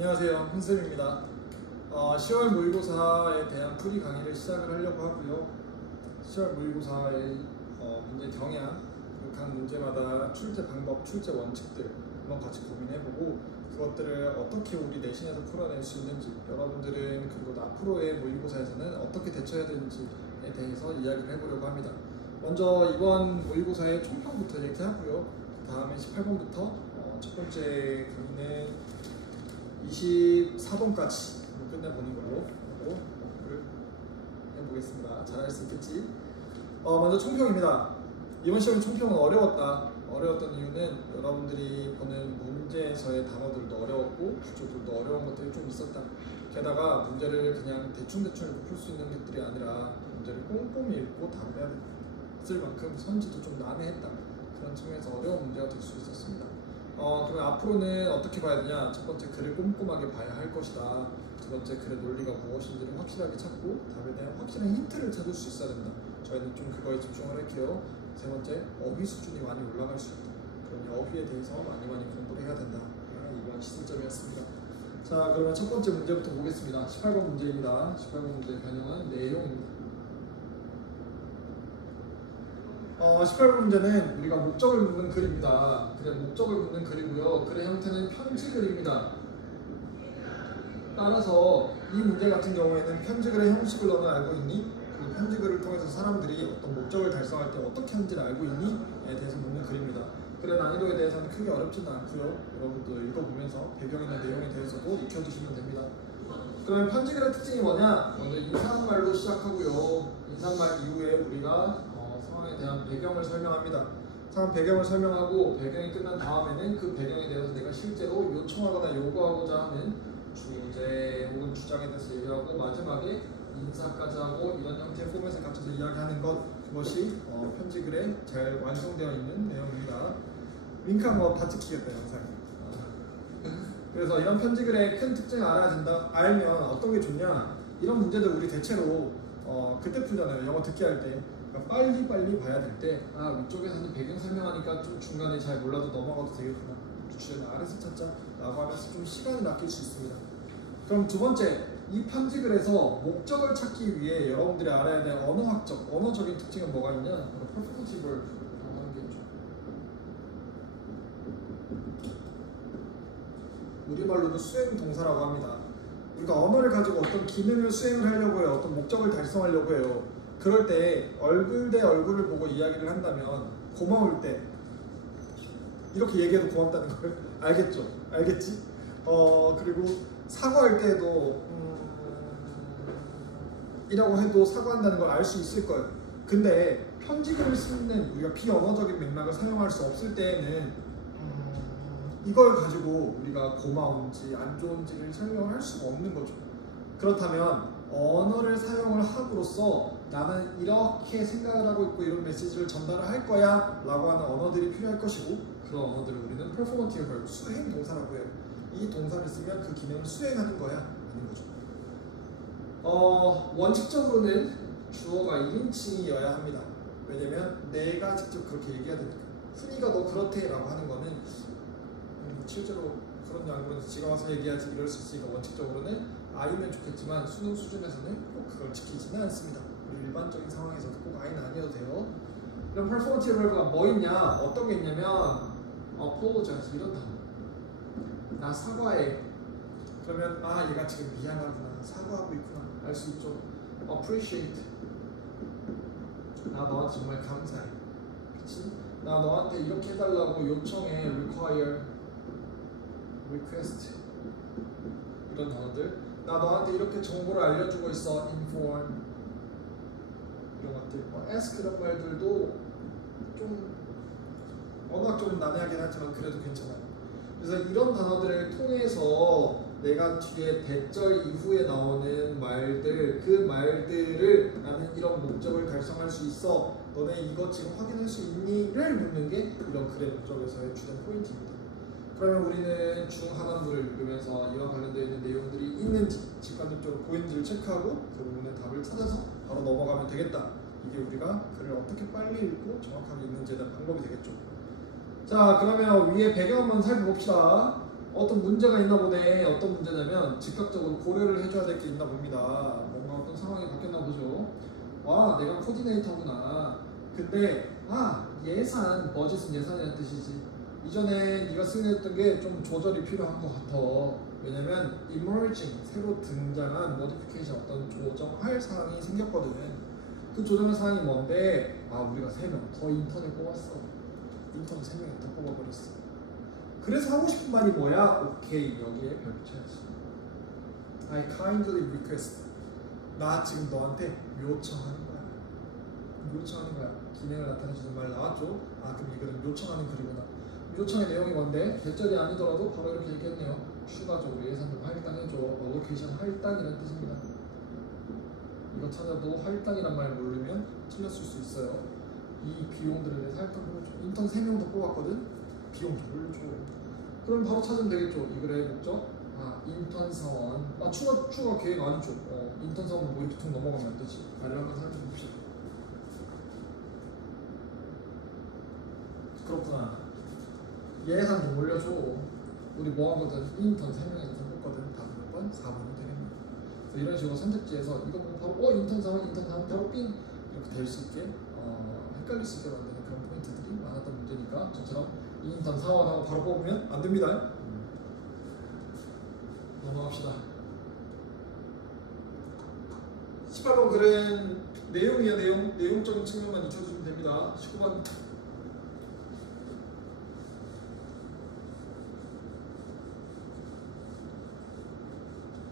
안녕하세요, 훈쌤입니다. 10월 모의고사에 대한 풀이 강의를 시작을 하려고 하고요. 10월 모의고사의 문제 경향, 그리고 각 문제마다 출제 방법, 출제 원칙들 한번 같이 고민해보고 그것들을 어떻게 우리 내신에서 풀어낼 수 있는지, 여러분들은 그리고 앞으로의 모의고사에서는 어떻게 대처해야 되는지에 대해서 이야기를 해보려고 합니다. 먼저 이번 모의고사의 총평부터 얘기하고요. 그 다음에 18번부터 첫 번째 강의는 24번까지 끝내보는 걸로 해보겠습니다. 잘할 수 있겠지? 먼저 총평입니다. 이번 시험의 총평은 어려웠다. 어려웠던 이유는 여러분들이 보는 문제에서의 단어들도 어려웠고 구조들도 어려운 것들이 좀 있었다. 게다가 문제를 그냥 대충대충 풀 수 있는 것들이 아니라 문제를 꼼꼼히 읽고 답을 해야 됐을 만큼 선지도 좀 난해했다. 그런 측면에서 어려운 문제가 될 수 있었습니다. 그러면 앞으로는 어떻게 봐야 되냐? 첫 번째, 글을 꼼꼼하게 봐야 할 것이다. 두 번째, 글의 논리가 무엇인지를 확실하게 찾고 답에 대한 확실한 힌트를 찾을 수 있어야 된다. 저희는 좀 그거에 집중을 할게요. 세 번째, 어휘 수준이 많이 올라갈 수 있다. 그러니 어휘에 대해서 많이 공부를 해야 된다. 이번 시점이었습니다. 자, 그러면 첫 번째 문제부터 보겠습니다. 18번 문제입니다. 18번 문제의 변형은 내용입니다. 18번 문제는 우리가 목적을 묻는 글입니다. 글의 목적을 묻는 글이고요. 글의 형태는 편지글입니다. 따라서 이 문제 같은 경우에는 편지글의 형식을 너는 알고 있니? 그리고 편지글을 통해서 사람들이 어떤 목적을 달성할 때 어떻게 하는지를 알고 있니?에 대해서 묻는 글입니다. 글의 난이도에 대해서는 크게 어렵지는 않고요. 여러분도 읽어보면서 배경이나 내용에 대해서도 익혀두시면 됩니다. 그러면 편지글의 특징이 뭐냐? 먼저 인사말로 시작하고요. 인사말 이후에 우리가 상황에 대한 배경을 설명합니다. 상황 배경을 설명하고 배경이 끝난 다음에는 그 배경에 대해서 내가 실제로 요청하거나 요구하고자 하는 주제 혹은 주장에 대해서 얘기하고 마지막에 인사까지 하고 이런 형태의 포맷을 갖춰서 이야기하는 그것이 편지글에 잘 완성되어 있는 내용입니다. 윙크한 거 다 찍히겠다 영상에. 그래서 이런 편지글의 큰 특징을 알아야 된다. 알면 어떤 게 좋냐? 이런 문제들 우리 대체로 그때 풀잖아요. 영어 듣기 할 때. 그러니까 빨리 봐야 될 때 위쪽에서는 배경 설명하니까 좀 중간에 잘 몰라도 넘어가도 되겠구나. 주제는 아래서 찾자 라고 하면서 좀 시간을 아낄 수 있습니다. 그럼 두 번째, 이 편지글에서 목적을 찾기 위해 여러분들이 알아야 될 언어적인 특징은 뭐가 있냐? performative 하는 게 있죠. 우리말로는 수행 동사라고 합니다. 우리가 언어를 가지고 어떤 기능을 수행을 하려고 해요. 어떤 목적을 달성하려고 해요. 그럴 때 얼굴 대 얼굴을 보고 이야기를 한다면 고마울 때 이렇게 얘기해도 고맙다는 걸 알겠죠? 알겠지? 그리고 사과할 때도 이라고 해도 사과한다는 걸 알 수 있을 거예요. 근데 편지글을 쓰는 우리가 비언어적인 맥락을 사용할 수 없을 때에는 이걸 가지고 우리가 고마운지 안 좋은지를 설명을 할 수가 없는 거죠. 그렇다면 언어를 사용을 함으로써 나는 이렇게 생각을 하고 있고 이런 메시지를 전달을 할 거야 라고 하는 언어들이 필요할 것이고 그런 언어들을 우리는 performative verb, 수행 동사라고 해요. 이 동사를 쓰면 그 기능을 수행하는 거야 하는 거죠. 원칙적으로는 주어가 1인칭이어야 합니다. 왜냐면 내가 직접 그렇게 얘기해야 되니까. 훈이가 너 그렇대 라고 하는 거는 실제로 그런 양으로 지가 와서 얘기하지 이럴 수 있으니까 원칙적으로는 아이면 좋겠지만 수능 수준에서는 꼭 그걸 지키지는 않습니다. 우리 일반적인 상황에서도 꼭 아이는 아니어도 돼요. 그럼 performative verb가 뭐 있냐? 어떤 게 있냐면 apologize 이런 단어. 나 사과해. 그러면 얘가 지금 미안하구나, 사과하고 있구나 알 수 있죠. appreciate. 나 너한테 정말 감사해. 그치? 나 너한테 이렇게 해달라고 요청해. require, request 이런 단어들. 나 너한테 이렇게 정보를 알려주고 있어. inform 이런 것들. ask 이런 말들도 좀 언어학적으로 난해하긴 하지만 그래도 괜찮아요. 그래서 이런 단어들을 통해서 내가 뒤에 대절 이후에 나오는 말들, 그 말들을 나는 이런 목적을 달성할 수 있어. 너네 이거 지금 확인할 수 있니?를 묻는 게 이런 글의 목적에서의 주된 포인트입니다. 그러면 우리는 중하단부를 읽으면서 이와 관련되어 있는 내용들이 있는지 직관적으로 보이는지를 체크하고 그 부분의 답을 찾아서 바로 넘어가면 되겠다. 이게 우리가 글을 어떻게 빨리 읽고 정확하게 읽는지에 대한 방법이 되겠죠. 자, 그러면 위에 배경 한번 살펴봅시다. 어떤 문제가 있나 보네. 어떤 문제냐면 즉각적으로 고려를 해줘야 될 게 있나 봅니다. 뭔가 어떤 상황이 바뀌었나 보죠. 와, 내가 코디네이터구나. 근데 예산, 버짓은 예산이라는 뜻이지. 이전에 네가 승인했던 게 좀 조절이 필요한 것 같아. 왜냐면 emerging, 새로 등장한 modification, 어떤 조정할 사항이 생겼거든. 그 조정할 사항이 뭔데? 우리가 3명 더 인턴을 뽑았어. 인턴을 3명이 더 뽑아버렸어. 그래서 하고 싶은 말이 뭐야? 오케이, 여기에 별 붙여야지. I kindly request. 나 지금 너한테 요청하는 거야. 요청하는 거야. 기능을 나타내주는 말 나왔죠? 그럼 이거는 요청하는 글이구나. 요청의 내용이 뭔데? 대절이 아니더라도 바로 이렇게 얘기했네요. 추가적으로 예산 좀 할당해줘. 어로케이션 할당이라는 뜻입니다. 이거 찾아도 할당이란 말 모르면 틀렸을 수 있어요. 이 비용들에 대해서 할당 보여줘. 인턴 3명 더 뽑았거든? 비용 좀 올려줘. 그럼 바로 찾으면 되겠죠. 이 글의 목적? 인턴 사원. 추가 계획 아니죠. 인턴 사원은 뭐 이렇게 툭 넘어가면 안 되지. 말을 한번 살펴봅시다. 그렇구나. 예산 좀 올려줘. 우리 뭐 하거든? 인턴 3명에서 뽑거든. 답은 몇 번? 4번이 되겠네. 이런 식으로 선택지에서 이거 보고 바로 인턴 사원 바로 삥 이렇게 될 수 있게 헷갈릴 수 있게 만드는 그런 포인트들이 많았던 문제니까 저처럼 인턴 사원하고 바로 뽑으면 안 됩니다. 넘어갑시다. 18번 글은 내용이에요. 내용적인 측면만 익혀주시면 됩니다. 19번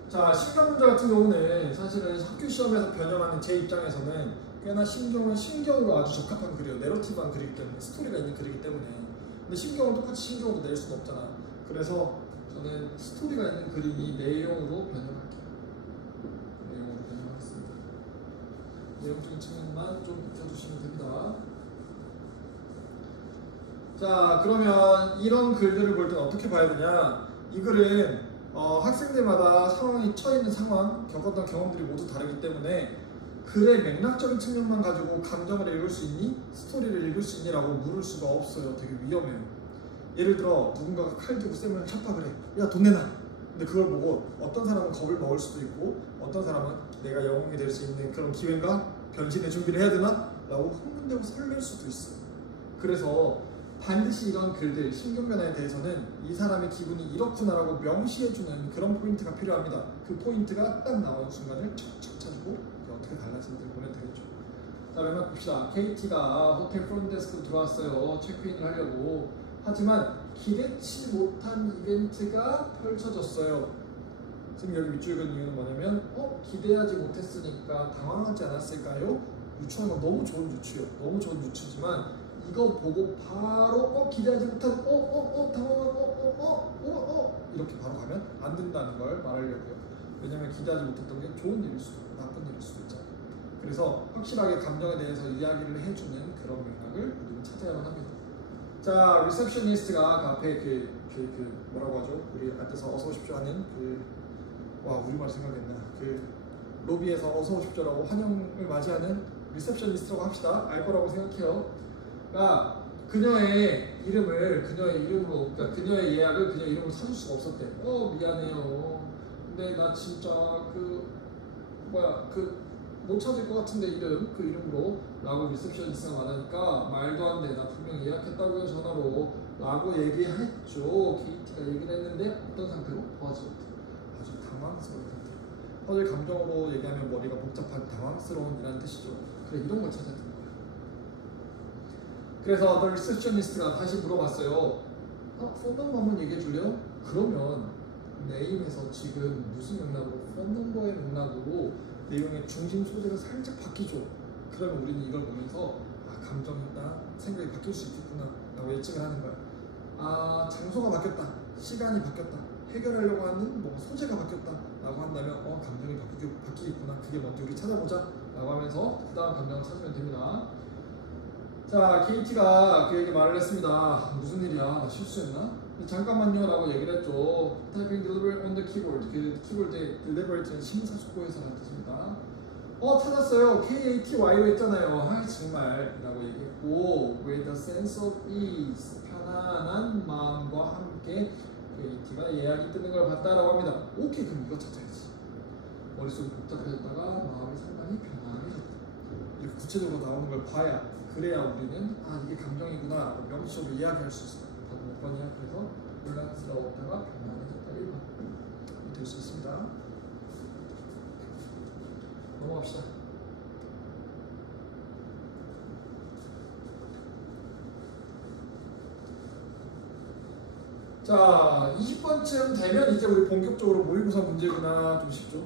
자, 신경 문제 같은 경우는 사실은 학교 시험에서 변형하는 제 입장에서는 꽤나 신경으로 아주 적합한 글이에요. 내러티브한 글이기 때문에, 스토리가 있는 글이기 때문에. 근데 신경은 똑같이 신경으로 낼 수는 없잖아. 그래서 저는 스토리가 있는 글이니 내용으로 변형할게요. 내용으로 변형하겠습니다. 내용적인 측면만 좀 익혀주시면 됩니다. 자, 그러면 이런 글들을 볼 때는 어떻게 봐야 되냐? 이 글은 학생들마다 상황이 처해있는 상황, 겪었던 경험들이 모두 다르기 때문에 글의 맥락적인 측면만 가지고 감정을 읽을 수 있니? 스토리를 읽을 수 있니? 라고 물을 수가 없어요. 되게 위험해요. 예를 들어 누군가가 칼 들고 쌤을 협박을 해. 야, 돈 내놔. 근데 그걸 보고 어떤 사람은 겁을 먹을 수도 있고 어떤 사람은 내가 영웅이 될 수 있는 그런 기회인가? 변신의 준비를 해야 되나? 라고 흥분되고 설렐 수도 있어요. 그래서 반드시 이런 글들, 신경변화에 대해서는 이 사람의 기분이 이렇구나라고 명시해주는 그런 포인트가 필요합니다. 그 포인트가 딱 나오는 순간을 척척 찾고 어떻게 달라지는지 보면 되겠죠. 자, 그러면 봅시다. KT가 호텔 프론트데스크로 들어왔어요. 체크인을 하려고. 하지만 기대치 못한 이벤트가 펼쳐졌어요. 지금 여기 밑줄 그은 이유는 뭐냐면 기대하지 못했으니까 당황하지 않았을까요? 유추하는 건 너무 좋은 유추예요. 너무 좋은 유추지만 이거 보고 바로 기대하지 못한 당황한 이렇게 바로 가면 안 된다는 걸 말하려고요. 왜냐하면 기대하지 못했던 게 좋은 일일 수도 있고 나쁜 일일 수도 있잖아요. 그래서 확실하게 감정에 대해서 이야기를 해주는 그런 맥락을 우리는 찾아야만 합니다. 자, 리셉셔니스트가 그 앞에 뭐라고 하죠? 우리 앞에서 어서 오십시오 하는 우리말 생각했나? 로비에서 어서 오십시오라고 환영을 맞이하는 리셉셔니스트라고 합시다. 알 거라고 생각해요. 그러니까 그녀의 이름으로, 그러니까 그녀의 예약을 그녀 이름으로 사줄 수가 없었대. 미안해요. 근데 나 진짜 못 찾을 것 같은데 그 이름으로 라고 리셉션니스트가 말하니까 말도 안 돼. 나 분명 예약했다고요, 전화로 라고 얘기했죠. KT가 얘기를 했는데 어떤 상태로? 퍼즐. 아주 당황스러운 상태. 퍼즐 감정으로 얘기하면 머리가 복잡한 당황스러운 이라는 뜻이죠. 그래, 이런 걸 찾아야 되는 거예요. 그래서 The Receptionist가 다시 물어봤어요. 폰넘버 한번 얘기해 줄래요? 그러면 네임에서 지금 무슨 맥락으로, 폰넘버의 맥락으로 내용의 중심 소재가 살짝 바뀌죠. 그러면 우리는 이걸 보면서 감정이나 생각이 바뀔 수 있겠구나 라고 예측을 하는 거야. 장소가 바뀌었다, 시간이 바뀌었다, 해결하려고 하는 뭔가 소재가 바뀌었다 라고 한다면 감정이 바뀌겠구나, 그게 뭔지 우리 찾아보자 라고 하면서 그 다음 감정을 찾으면 됩니다. 자, KT가 그에게 말을 했습니다. 무슨 일이야? 나 실수했나? 잠깐만요 라고 얘기를 했죠. Typing deliberate on the keyboard. 그 키보드에 deliberate는 심사숙고해서라는 뜻입니다. 찾았어요. KATY로 했잖아요. 정말 라고 얘기했고, with a sense of ease, 편안한 마음과 함께 AT가 예약이 뜨는 걸 봤다라고 합니다. 오케이, 그럼 이거 찾아야지. 머릿속이 복잡해졌다가 마음이 상당히 편안해졌다. 이렇게 구체적으로 나오는 걸 봐야, 그래야 우리는 아, 이게 감정이구나 라고 명시적으로 이야기할 수 있어요. 바로 몇 번이야? 그래서 혼란스러웠다가 편안해졌다를 될 수 있습니다. 넘어갑시다. 자, 20번쯤 되면 이제 우리 본격적으로 모의고사 문제구나 좀 쉽죠.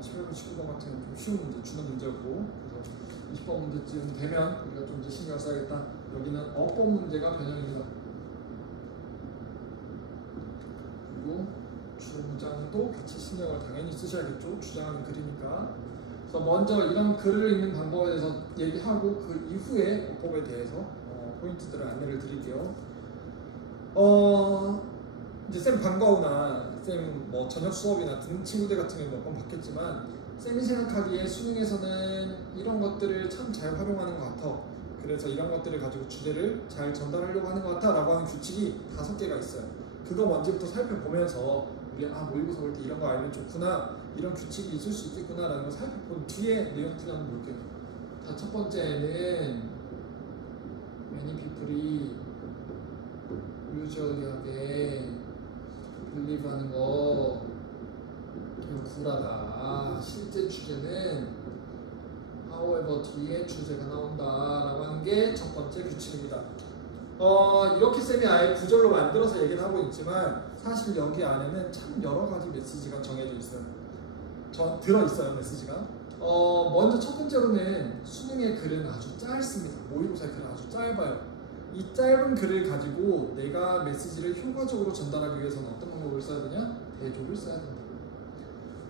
11번, 19번 같은 좀 쉬운 문제 주는 문제고, 그래서 20번 문제쯤 되면 우리가 좀 이제 신경 써야겠다. 여기는 어법 문제가 변형입니다. 그리고 주장도 같이 신경을 당연히 쓰셔야겠죠. 주장하는 글이니까. 그래서 먼저 이런 글을 읽는 방법에 대해서 얘기하고 그 이후에 어법에 대해서 포인트들을 안내를 드릴게요. 이제 쌤 방과후나 쌤 뭐 저녁 수업이나 등 친구들 같은 경우 몇 번 봤겠지만, 쌤이 생각하기에 수능에서는 이런 것들을 참 잘 활용하는 것 같아. 그래서 이런 것들을 가지고 주제를 잘 전달하려고 하는 것 같아 라고 하는 규칙이 5개가 있어요. 그거 먼저부터 살펴보면서 우리 모의고사 볼 때 이런 거 알면 좋구나, 이런 규칙이 있을 수 있겠구나 라는 걸 살펴본 뒤에 내용들을 한번 볼게요. 자, 첫 번째는 many people이 유저리하게 빌리브하는 거 구라다. 실제 주제는 however 뒤에 주제가 나온다라고 하는 게 첫 번째 규칙입니다. 이렇게 쌤이 아예 구절로 만들어서 얘기를 하고 있지만 사실 여기 안에는 참 여러 가지 메시지가 정해져 있어요. 들어있어요, 메시지가. 먼저 첫 번째로는 수능의 글은 아주 짧습니다. 모의고사의 글은 아주 짧아요. 이 짧은 글을 가지고 내가 메시지를 효과적으로 전달하기 위해서는 어떤 방법을 써야 되냐? 대조를 써야 된다.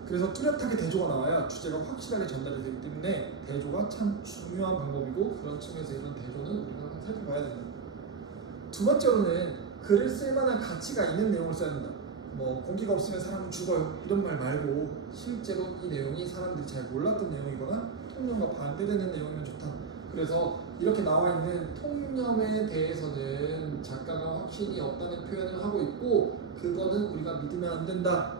그래서 뚜렷하게 대조가 나와야 주제가 확실하게 전달이 되기 때문에 대조가 참 중요한 방법이고, 그런 측면에서 이런 대조는 우리가 한번 살펴봐야 됩니다. 두 번째로는 글을 쓸만한 가치가 있는 내용을 써야 된다. 뭐 공기가 없으면 사람은 죽어요 이런 말 말고 실제로 이 내용이 사람들이 잘 몰랐던 내용이거나 통념과 반대되는 내용이면 좋다. 그래서 이렇게 나와 있는 통념에 대해서는 작가가 확신이 없다는 표현을 하고 있고, 그거는 우리가 믿으면 안 된다.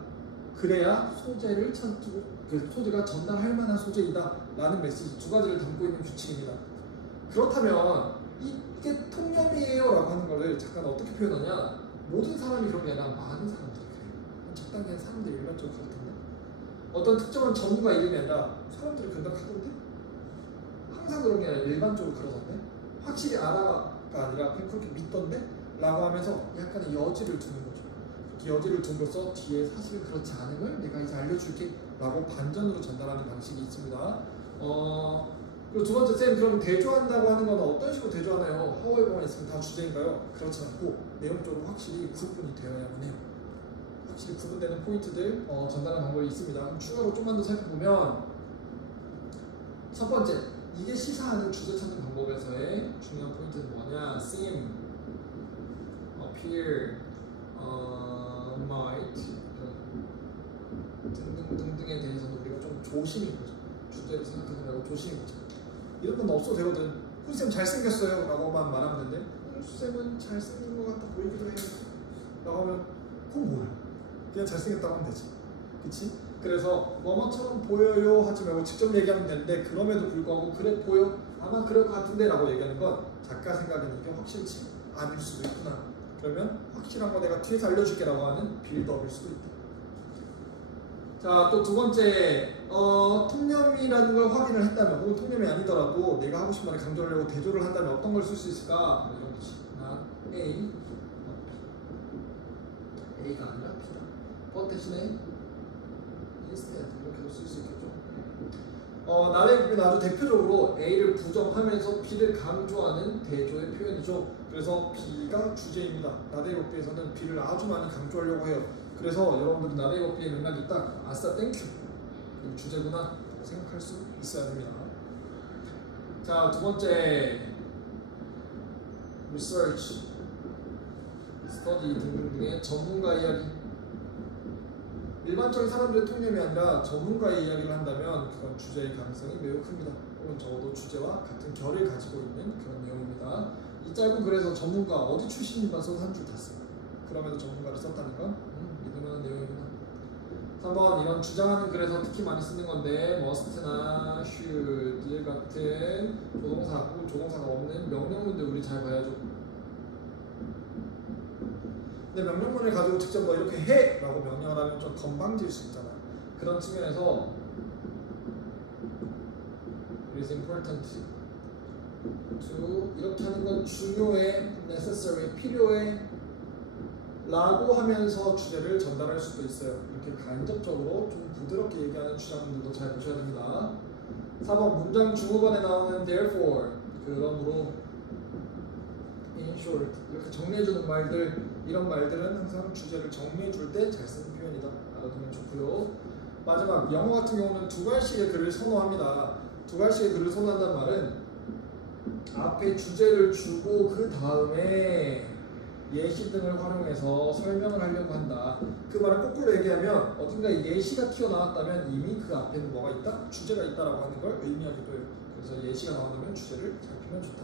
그래야 소재를 찾고 그 소재가 전달할 만한 소재이다 라는 메시지 두 가지를 담고 있는 규칙입니다. 그렇다면 이게 통념이에요 라고 하는 거를 작가는 어떻게 표현하냐? 모든 사람이 그런 게 아니라 많은 사람들이 그래요. 적당히 한 사람들이 일반적으로 그렇던데, 어떤 특정한 전문가 이름이 아니라 사람들이 그런다고 하던데, 항상 그런 게 아니라 일반적으로 그러던데, 확실히 알아가 아니라 그냥 그렇게 믿던데 라고 하면서 약간의 여지를 두는 거죠. 여지를 둠으로써 뒤에 사실 그렇지 않음을 내가 이제 알려줄게 라고 반전으로 전달하는 방식이 있습니다. 그리고 두 번째, 쌤 그럼 대조한다고 하는 건 어떤 식으로 대조하나요? however만 있으면 다 주제인가요? 그렇지 않고 내용적으로 확실히 구분이 되어야만 해요. 확실히 구분되는 포인트들 전달하는 방법이 있습니다. 추가로 좀만 더 살펴보면, 첫 번째, 이게 시사하는 주제 찾는 방법에서의 중요한 포인트는 뭐냐? theme, appear, might 등등등등에 대해서는 우리가 좀 조심히 보자. 주제를 생각하지 말고 조심히 보자. 이런 건 없어도 되거든. 훈쌤 잘생겼어요 라고만 말하면 되는데, 훈쌤은 잘생긴 것 같아 보이기도 해요 라고 하면 그건 뭐야? 그냥 잘생겼다고 하면 되지, 그치? 그래서 뭐뭐처럼 보여요 하지 말고 직접 얘기하면 되는데, 그럼에도 불구하고 그래 보여? 아마 그럴 것 같은데 라고 얘기하는 건 작가 생각에는 이게 확실치 않을 수도 있구나. 그러면 확실한 거 내가 뒤에서 알려줄게 라고 하는 빌드업일 수도 있다. 자, 또 두 번째, 통념이라는 걸 확인을 했다면, 혹은 통념이 아니더라도 내가 하고 싶은 말을 강조하려고 대조를 한다면 어떤 걸 쓸 수 있을까? 이런 거지. A, A가 아니라 B다. but 대신에 instead 이렇게도 쓸 수 있겠죠. 나의 부분은 아주 대표적으로 A를 부정하면서 B를 강조하는 대조의 표현이죠. 그래서 B가 주제입니다. 나의 법비에서는 B를 아주 많이 강조하려고 해요. 그래서 여러분들은 나의 법비의 맥락이 딱 아싸 땡큐 주제구나 생각할 수 있어야 됩니다. 자, 두 번째, research, study 등등등의 전문가 이야기. 일반적인 사람들의 통념이 아니라 전문가의 이야기를 한다면 그건 주제의 가능성이 매우 큽니다. 혹은 적어도 주제와 같은 결을 가지고 있는 그런 내용입니다. 이 짧은 글에서 전문가 어디 출신인만 써서 한 줄 다 써요. 그럼에도 전문가를 썼다는 건 믿을만한 내용입니다. 3번 이런 주장하는 글에서 특히 많이 쓰는 건데 must나 should 같은 조동사 혹은 조동사가 없는 명령문들 우리 잘 봐야죠. 근데 명령문을 가지고 직접 뭐 이렇게 해! 라고 명령을 하면 좀 건방질 수 있잖아요. 그런 측면에서 it is important to 이렇게 하는 건 중요해, necessary, 필요해 라고 하면서 주제를 전달할 수도 있어요. 이렇게 간접적으로 좀 부드럽게 얘기하는 주장들도 잘 보셔야 됩니다. 4번 문장 중후반에 나오는 therefore 그러므로 in short 이렇게 정리해주는 말들 이런 말들은 항상 주제를 정리해줄 때 잘 쓰는 표현이다. 알아두면 좋고요. 마지막 영어 같은 경우는 두 갈씩의 글을 선호합니다. 두 갈씩의 글을 선호한다는 말은 앞에 주제를 주고 그 다음에 예시 등을 활용해서 설명을 하려고 한다. 그 말을 거꾸로 얘기하면 어딘가 예시가 튀어나왔다면 이미 그 앞에는 뭐가 있다? 주제가 있다라고 하는 걸 의미하기도 해요. 그래서 예시가 나온다면 주제를 잘 피면 좋다.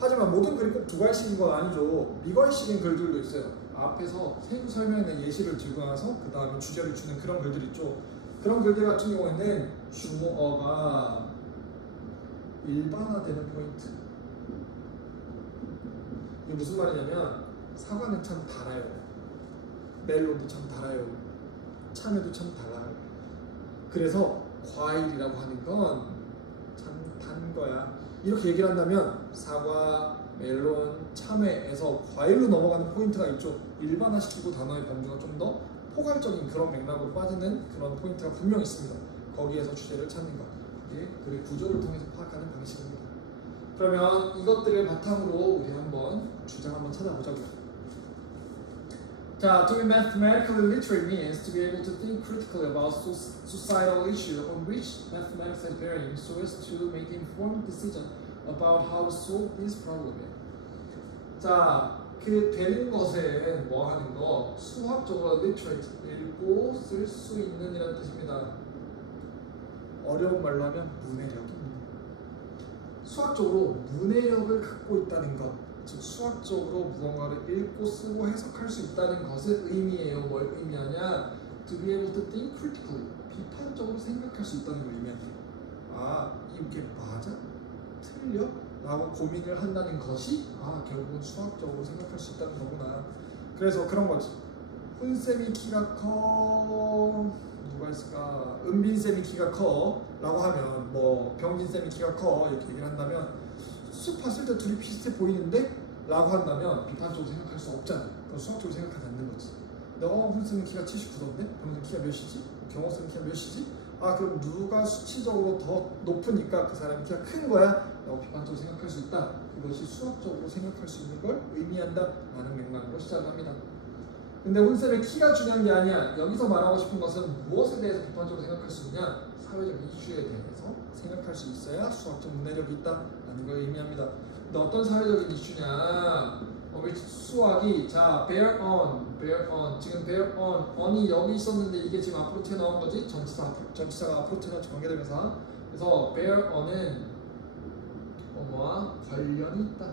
하지만 모든 글이 꼭 두 갈씩인 건 아니죠. 미괄식인 글들도 있어요. 앞에서 세부 설명에 예시를 들고 나서 그 다음에 주제를 주는 그런 글들 있죠. 그런 글들 같은 경우에는 주어가 일반화되는 포인트. 이게 무슨 말이냐면 사과는 참 달아요. 멜론도 참 달아요. 참외도 참 달아요. 그래서 과일이라고 하는 건 참 단 거야. 이렇게 얘기를 한다면 사과, 멜론, 참외에서 과일로 넘어가는 포인트가 있죠. 일반화시키고 단어의 범주가 좀 더 포괄적인 그런 맥락으로 빠지는 그런 포인트가 분명 있습니다. 거기에서 주제를 찾는 것. 이게 글의 구조를 통해서 파악하는 방식입니다. 그러면 이것들을 바탕으로 우리 한번 주장 한번 찾아보자고요. 자, to be mathematically literate means to be able to think critically about societal issues on which mathematics are bearing so as to make informed decisions about how to solve this problem. 자, 그 되는 것은 뭐 하는 거? 수학적으로 literate, 읽고 쓸 수 있는 이라는 뜻입니다. 어려운 말로 하면 문해력입니다. 수학적으로 문해력을 갖고 있다는 것, 즉 수학적으로 무언가를 읽고 쓰고 해석할 수 있다는 것을 의미해요. 뭘 의미하냐? To be able to think critically, 비판적으로 생각할 수 있다는 걸 의미한대요. 아, 이게 맞아? 틀려? 라고 고민을 한다는 것이 결국은 수학적으로 생각할 수 있다는 거구나. 그래서 그런 거지. 훈쌤이 키가 커, 누가 있을까? 은빈쌤이 키가 커 라고 하면 뭐 병진쌤이 키가 커 이렇게 얘기를 한다면 쑥 봤을 때 둘이 비슷해 보이는데? 라고 한다면 비판적으로 생각할 수 없잖아. 그럼 수학적으로 생각하지 않는 거지. 훈쌤은 키가 79도인데 병진 키가 몇이지? 경호쌤은 키가 몇이지? 그럼 누가 수치적으로 더 높으니까 그 사람이 키가 큰 거야? 라고 비판적으로 생각할 수 있다. 그것이 수학적으로 생각할 수 있는 걸 의미한다 라는 맥락으로 시작합니다. 근데 훈쌤의 키가 중요한 게 아니야. 여기서 말하고 싶은 것은 무엇에 대해서 비판적으로 생각할 수 있냐? 사회적 이슈에 대해서 생각할 수 있어야 수학적 문해력이 있다라는 걸 의미합니다. 근데 어떤 사회적인 이슈냐? 우리 수학이 bear on 지금 bear on이 여기 있었는데 이게 지금 앞으로 튀어나온 거지? 전치사가 앞으로 튀어나온 관계대명사. 그래서 bear on은 뭐와 관련이 있다.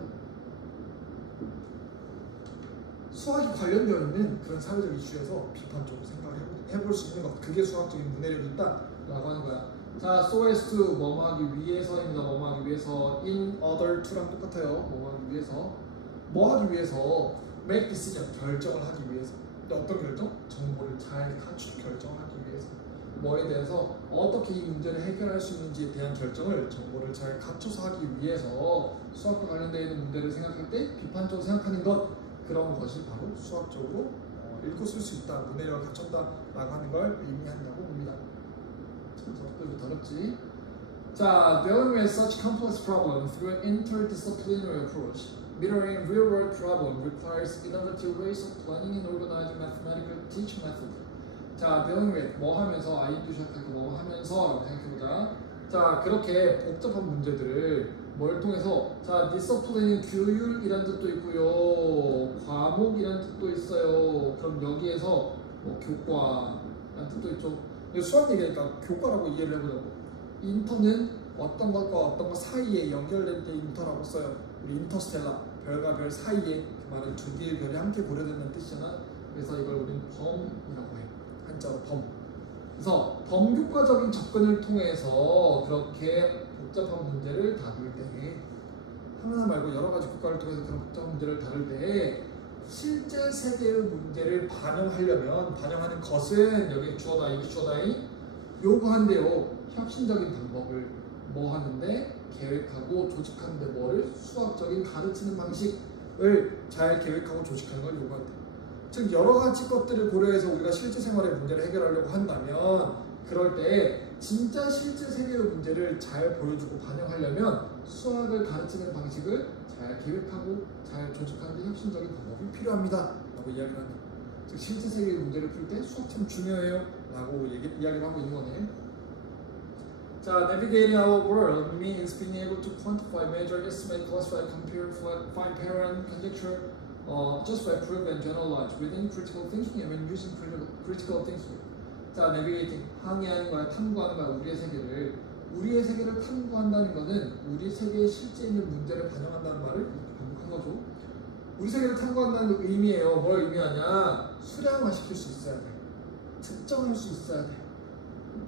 수학이 관련되어 있는 그런 사회적 이슈에서 비판적으로 생각을 해볼 수 있는 것, 그게 수학적인 문해력이 있다 라고 하는 거야. 자, so as to 뭐뭐 하기 위해서입니다. 뭐뭐 하기 위해서 in order to랑 똑같아요. 뭐뭐 하기 위해서 뭐 하기 위해서 make decision, 결정을 하기 위해서. 근데 어떤 결정? 정보를 잘 갖춘 결정을 하기 위해서. 뭐에 대해서 어떻게 이 문제를 해결할 수 있는지에 대한 결정을 정보를 잘 갖춰서 하기 위해서 수학과 관련되어 있는 문제를 생각할 때 비판적으로 생각하는 것, 그런 것이 바로 수학적으로 읽고 쓸 수 있다, 문해력을 갖춘다 라고 하는 걸 의미한다고 봅니다. 적들부터 어렵지. 자, dealing with such complex problems through an interdisciplinary approach, mirroring real-world problem requires innovative ways of planning and organizing mathematical teaching method. 자, dealing with 뭐 하면서 아이도 시작하고 뭐 하면서 라고 생각해보자. 자, 그렇게 복잡한 문제들을 뭘 통해서 discipline은 규율이라는 뜻도 있고요, 과목이라는 뜻도 있어요. 그럼 여기에서 뭐 교과라는 뜻도 있죠. 수학 얘기니까 교과라고 이해를 해보자고. 인터는 어떤 것과 어떤 것 사이에 연결될 때 인터라고 써요. 우리 인터스텔라, 별과 별 사이에 그 말은 두 개의 별이 함께 고려된다는 뜻이잖아. 그래서 이걸 우리는 범이라고 해. 한자로 범. 그래서 범교과적인 접근을 통해서 그렇게 복잡한 문제를 다룰 때 하나 말고 여러 가지 국가를 통해서 그런 복잡한 문제를 다룰 때 실제 세계의 문제를 반영하는 것은 여기 주어다이 요구한대요. 혁신적인 방법을 뭐 하는데 계획하고 조직하는데 뭐를 수학적인 가르치는 방식을 잘 계획하고 조직하는 걸 요구한대. 즉 여러 가지 것들을 고려해서 우리가 실제 생활의 문제를 해결하려고 한다면 그럴 때 진짜 실제 세계의 문제를 잘 보여주고 반영하려면 수학을 가르치는 방식을 잘 계획하고 잘 조직하는 데 혁신적인 방법이 필요합니다 라고 이야기를 합니다. 즉 실제 세계의 문제를 풀 때 수학 참 중요해요 라고 이야기를 하고 있는 거네. 자, navigating our world means being able to quantify, measure, estimate, classify, compare, find pattern, conjecture, justify, prove, and generalize within critical thinking and when using critical thinking. 자, navigating, 항해하는 거야, 탐구하는 거야, 우리의 세계를 탐구한다는 것은 우리 세계에 실제 있는 문제를 반영한다는 말을 이렇게 반복한 거죠. 우리 세계를 탐구한다는 그 의미예요. 뭘 의미하냐? 수량화시킬 수 있어야 돼. 특정할 수 있어야 돼.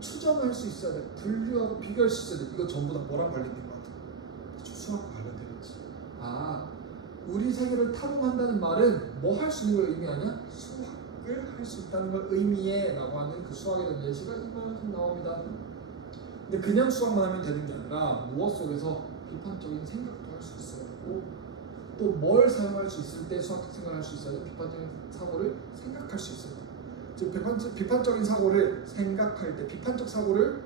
추정할 수 있어야 돼. 분류하고 비교할 수 있어야 돼. 이거 전부 다 뭐랑 관련된 것 같아? 수학과 관련되겠지. 아, 우리 세계를 탐험한다는 말은 뭐 할 수 있는 걸 의미하냐? 수학을 할 수 있다는 걸 의미해 라고 하는 그 수학에 대한 예시가 이만큼 나옵니다. 근데 그냥 수학만 하면 되는 게 아니라 무엇 속에서 비판적인 생각도 할 수 있어야 되고 또 뭘 사용할 수 있을 때 수학적 생각을 할 수 있어야 돼. 비판적인 사고를 생각할 수 있어야 돼. 즉 비판적인 사고를 생각할 때, 비판적 사고를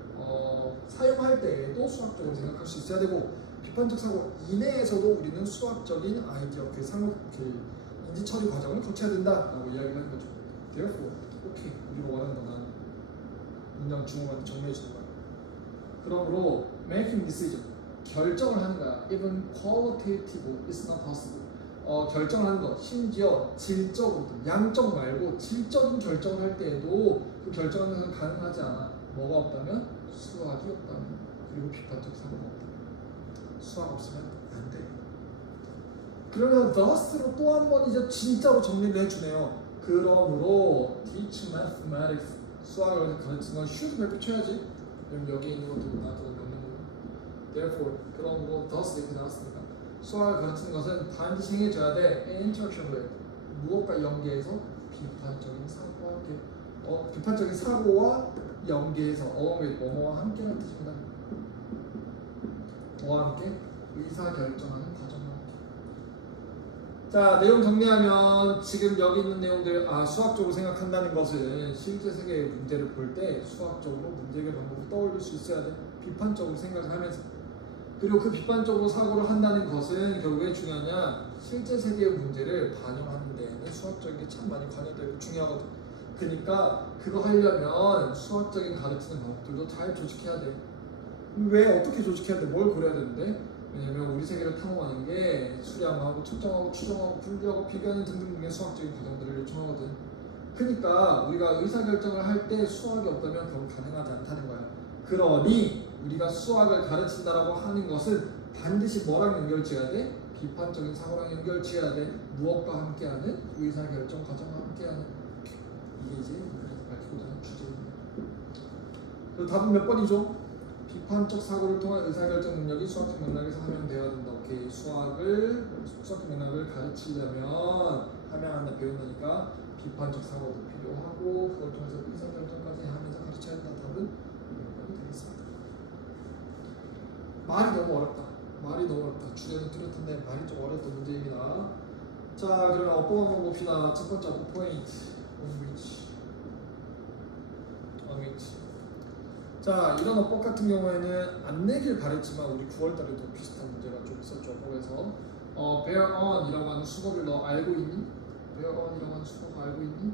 사용할 때에도 수학적으로 생각할 수 있어야 되고 비판적 사고 이내에서도 우리는 수학적인 아이디어, 그 인지 처리 과정을 거쳐야 된다라고 이야기를 하는 거죠. Therefore, 오케이, 우리가 원하는 거는 문장 주어만 정리해 주는 거야. 그러므로 making decision, 결정을 하는 거야. Even qualitative is not possible. 결정하는 것, 심지어 질적으로도, 양적 말고 질적인 결정을 할 때에도 그 결정하는 것은 가능하지 않아. 뭐가 없다면? 수학이 없다면, 그리고 비판적 사고가 없다면. 수학 없으면 안 돼. 그러면 thus로 또 한 번 이제 진짜로 정리를 해주네요. 그러므로 teach mathematics, 수학을 가르치는 건 should 몇 쳐야지. 그럼 여기 있는 것도 나도 넣는 거고. Therefore, 그러므로 thus 이렇게 나왔습니다. 수학을 가르치는 것은 반드시 행해줘야 돼. interaction with, 무엇과 연계해서 비판적인 사고와 함께. 비판적인 사고와 연계해서 along with 뭐뭐와 함께라는 뜻입니다. 뭐와 함께? 의사결정하는 과정과 함께. 자, 내용 정리하면 지금 여기 있는 내용들, 수학적으로 생각한다는 것은 실제 세계의 문제를 볼 때 수학적으로 문제 해결 방법을 떠올릴 수 있어야 돼. 비판적으로 생각을 하면서. 그리고 그 비판적으로 사고를 한다는 것은 결국 왜 중요하냐? 실제 세계의 문제를 반영하는 데에는 수학적인 게 참 많이 관여되고 중요하거든. 그러니까 그거 하려면 수학적인 가르치는 방법들도 잘 조직해야 돼. 왜 어떻게 조직해야 돼? 뭘 고려해야 되는데? 왜냐면 우리 세계를 탐험하는 게 수량하고 측정하고 추정하고 분류하고 비교하는 등등 등의 수학적인 과정들을 요청하거든. 그러니까 우리가 의사결정을 할 때 수학이 없다면 그건 가능하지 않다는 거야. 그러니 우리가 수학을 가르친다라고 하는 것은 반드시 뭐랑 연결지어야 돼? 비판적인 사고랑 연결지어야 돼. 무엇과 함께하는? 의사결정 과정과 함께하는. 이게 이제 우리가 밝히고자 하는 주제입니다. 그리고 답은 몇 번이죠? 비판적 사고를 통한 의사결정 능력이 수학적 맥락에서 함양되어야 된다. 오케이. 수학적 맥락을 가르치려면 함양한다, 배운다니까 비판적 사고도 필요하고 그걸 통해서 의사결정까지 하면서 가르쳐야 된다. 답은 되겠습니다. 말이 너무 어렵다. 주제는 뚜렷한데 말이 좀 어려웠던 문제입니다. 자, 그러면 어법 한번 봅시다. 첫 번째 어법 포인트. on which. 자, 이런 어법 같은 경우에는 안 내길 바랬지만 우리 9월달에도 비슷한 문제가 좀 있었죠. 어법에서 bear on 이라고 하는 수법을 너 알고 있니? bear on 이라고 하는 수법 알고 있니?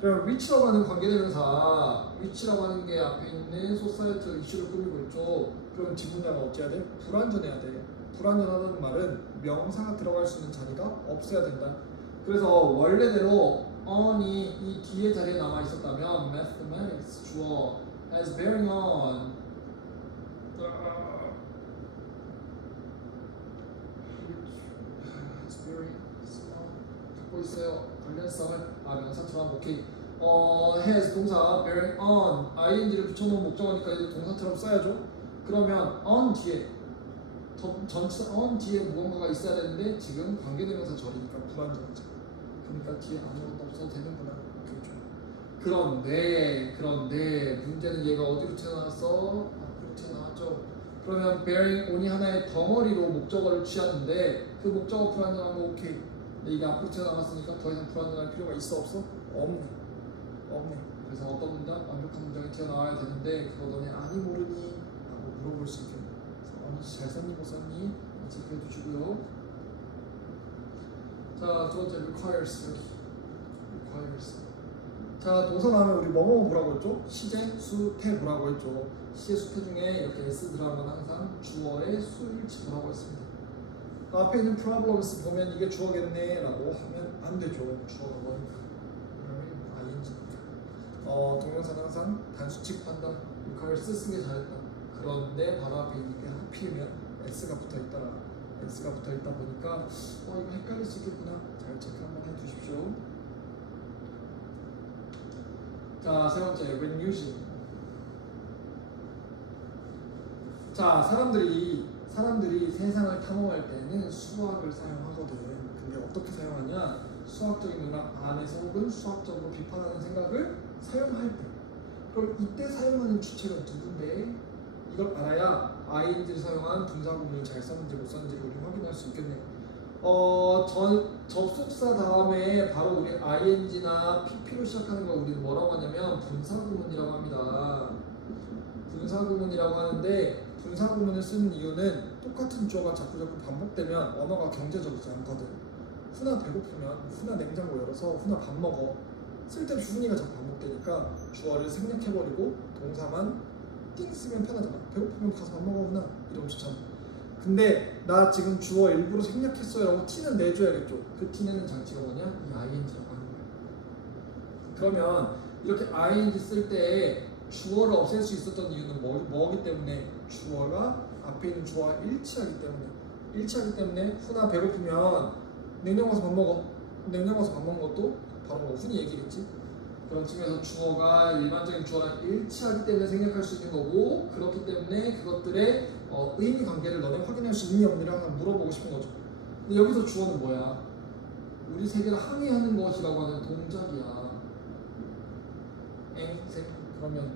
그럼 which라고 하는 관계대명사, which라고 하는 게 앞에 있는 societal 이슈를 꾸미고 있죠. 그럼 지분자가 어찌해야 돼? 불완전해야 돼. 불완전하다는 말은 명사가 들어갈 수 있는 자리가 없어야 된다. 그래서 원래대로 on이 이 뒤에 자리에 남아 있었다면 mathematics 주어 as bearing on 갖고 있어요. 관련성을 명사처럼 오케이. has 동사 bearing on ing를 붙여놓은 목적어니까 이제 동사처럼 써야죠. 그러면 on 뒤에 전체 on 뒤에 무언가가 있어야 되는데 지금 관계대명사 절이니까 불완전하죠. 그러니까 뒤에 아무것도 없어도 되는구나. 그렇죠. 그런데 문제는 얘가 어디로 튀어나왔어? 앞으로 튀어나왔죠. 그러면 bearing on이 하나의 덩어리로 목적어를 취하는데 그 목적어 불완전한 거 오케이. 근데 이게 앞으로 튀어나왔으니까 더 이상 불완전할 필요가 있어 없어? 없네. 그래서 어떤 문장? 완벽한 문장이 튀어나와야 되는데 그거 너네 아니 모르니? 라고 물어볼 수 있겠네. 그래서 잘 썼니 못 썼니? 체크해 주시고요. 자, 두 번째 requires 여기. requires. 자, 동사 나오면 우리 뭐뭐 보라고 했죠? 시제, 수, 태 보라고 했죠. 시제, 수, 태 중에 이렇게 s 들어가면 항상 주어의 수를 보라고 했습니다. 앞에 있는 problems 보면 이게 주어겠네 라고 하면 안 되죠. 주어가 뭐니까. 동명사는 항상 단수칙 판단, requires 쓰는 게 잘했다. 그런데 바로 앞에 있는 게 하필이면 s가 붙어 있더라. s가 붙어 있다 보니까 이거 헷갈릴 수 있겠구나. 잘 체크 한번 해주십시오. 자, 세 번째 when using. 자, 사람들이 세상을 탐험할 때는 수학을 사용하거든. 근데 어떻게 사용하냐? 수학적인 맥락 안에서 혹은 수학적으로 비판하는 생각을 사용할 때. 그럼 이때 사용하는 주체가 누군데? 이걸 알아야 ing를 사용한 분사구문을 잘 썼는지 못 썼는지를 우리 확인할 수 있겠네. 접속사 다음에 바로 우리 ing나 pp로 시작하는 걸 우리는 뭐라고 하냐면 분사구문이라고 합니다. 분사구문이라고 하는데 분사구문을 쓰는 이유는 똑같은 주어가 자꾸 반복되면 언어가 경제적이지 않거든. 훈아 배고프면 훈아 냉장고 열어서 훈아 밥 먹어. 쓸데없이 훈이가 자꾸 반복되니까 주어를 생략해버리고 동사만 띵 쓰면 편하잖아. 배고프면 가서 밥 먹어 훈아 이러면 좋잖아. 근데 나 지금 주어 일부러 생략했어요 라고 티는 내줘야겠죠. 그 티내는 장치가 뭐냐? 이 ing라고 하는 거야. 그러면 이렇게 ing 쓸 때 주어를 없앨 수 있었던 이유는 뭐기 때문에? 주어가 앞에 있는 주어와 일치하기 때문에 훈아 배고프면 냉장고 가서 밥 먹어. 냉장고 가서 밥 먹는 것도 바로 훈이 얘기겠지. 그런 측면에서 주어가 일반적인 주어랑 일치하기 때문에 생략할 수 있는 거고, 그렇기 때문에 그것들의 의미 관계를 너네 확인할 수 있니 없니를 항상 물어보고 싶은 거죠. 근데 여기서 주어는 뭐야? 우리 세계를 항해하는 것이라고 하는 동작이야. 그러면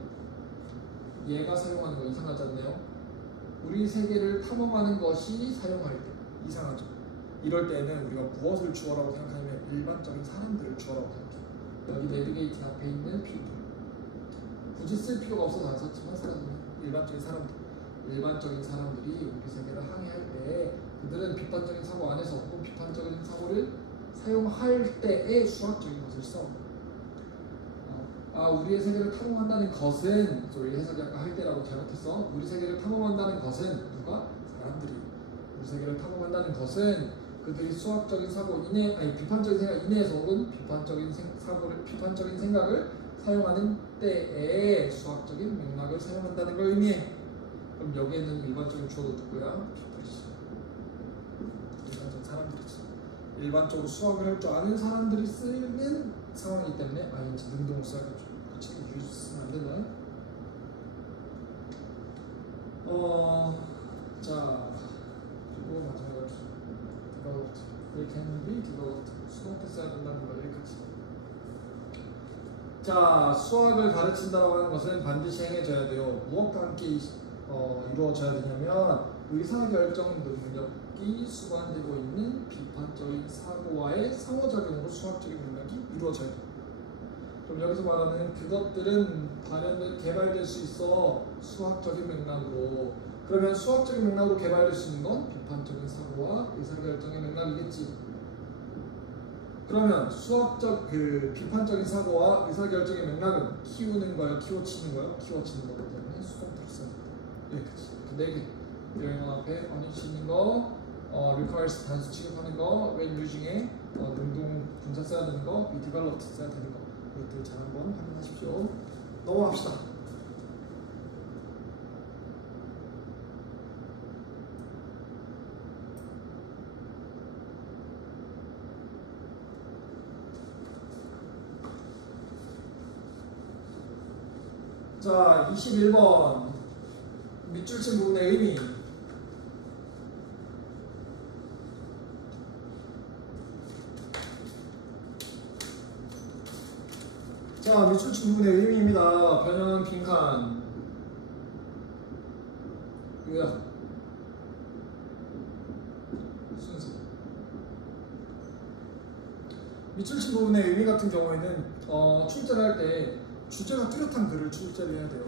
얘가 사용하는 거 이상하지 않나요? 우리 세계를 탐험하는 것이 사용할 때 이상하죠. 이럴 때는 우리가 무엇을 주어라고 생각하냐면 일반적인 사람들을 주어라고 생각해요. 여기 내비게이트 앞에 있는 people. 굳이 쓸 필요가 없어서 안 썼지만 일반적인 사람들이 우리 세계를 항해할 때 그들은 비판적인 사고 안에서 혹은 비판적인 사고를 사용할 때의 수학적인 것을 써. 우리의 세계를 탐험한다는 것은, 우리 해석이 아까 할 때라고 잘못했어. 우리 세계를 탐험한다는 것은 누가? 사람들이. 우리 세계를 탐험한다는 것은 그들이 수학적인 사고 비판적인 생각 이내에서 혹은 비판적인 생각을 사용하는 때에 수학적인 맥락을 사용한다는 걸 의미해. 그럼 여기에는 일반적인 주어도 누구야? 일반적인 사람들이지. 일반적으로 수학을 할 줄 아는 사람들이 쓰는 상황이기 때문에 ing 능동을 써야겠죠. 그치? use 쓰면 안 되나요? 자, 그리고 마지막으로 developed. They can be developed. 수동태 써야 된다는 거 여기까지. 자, 수학을 가르친다고 하는 것은 반드시 행해져야 돼요. 무엇과 함께 이루어져야 되냐면 의사결정 능력이 수반되고 있는 비판적인 사고와의 상호작용으로 수학적인 능력이 이루어져야 돼요. 그럼 여기서 말하는 그것들은 개발될 수 있어 수학적인 맥락으로. 그러면 수학적인 맥락으로 개발될 수 있는 건 비판적인 사고와 의사결정의 맥락이겠지. 그러면 비판적인 사고와 의사결정의 맥락은 키우는 거예요? 키워치는 거예요? 키워치는 거기 때문에 수동태로 써야 된다. 여기까지. 네 개. 영어 앞에 언어치 있는 거, requires 단수 취급하는 거, when using에 능동 분사 써야 되는 거, be developed 써야 되는 거. 이것들 잘 한번 확인하십시오. 넘어갑시다. 자, 21번 밑줄 친 부분의 의미. 자, 밑줄 친 부분의 의미입니다. 변형한 빈칸. 요약. 순서. 밑줄 친 부분의 의미 같은 경우에는 출제를 할 때 주제가 뚜렷한 글을 출제를 해야 돼요.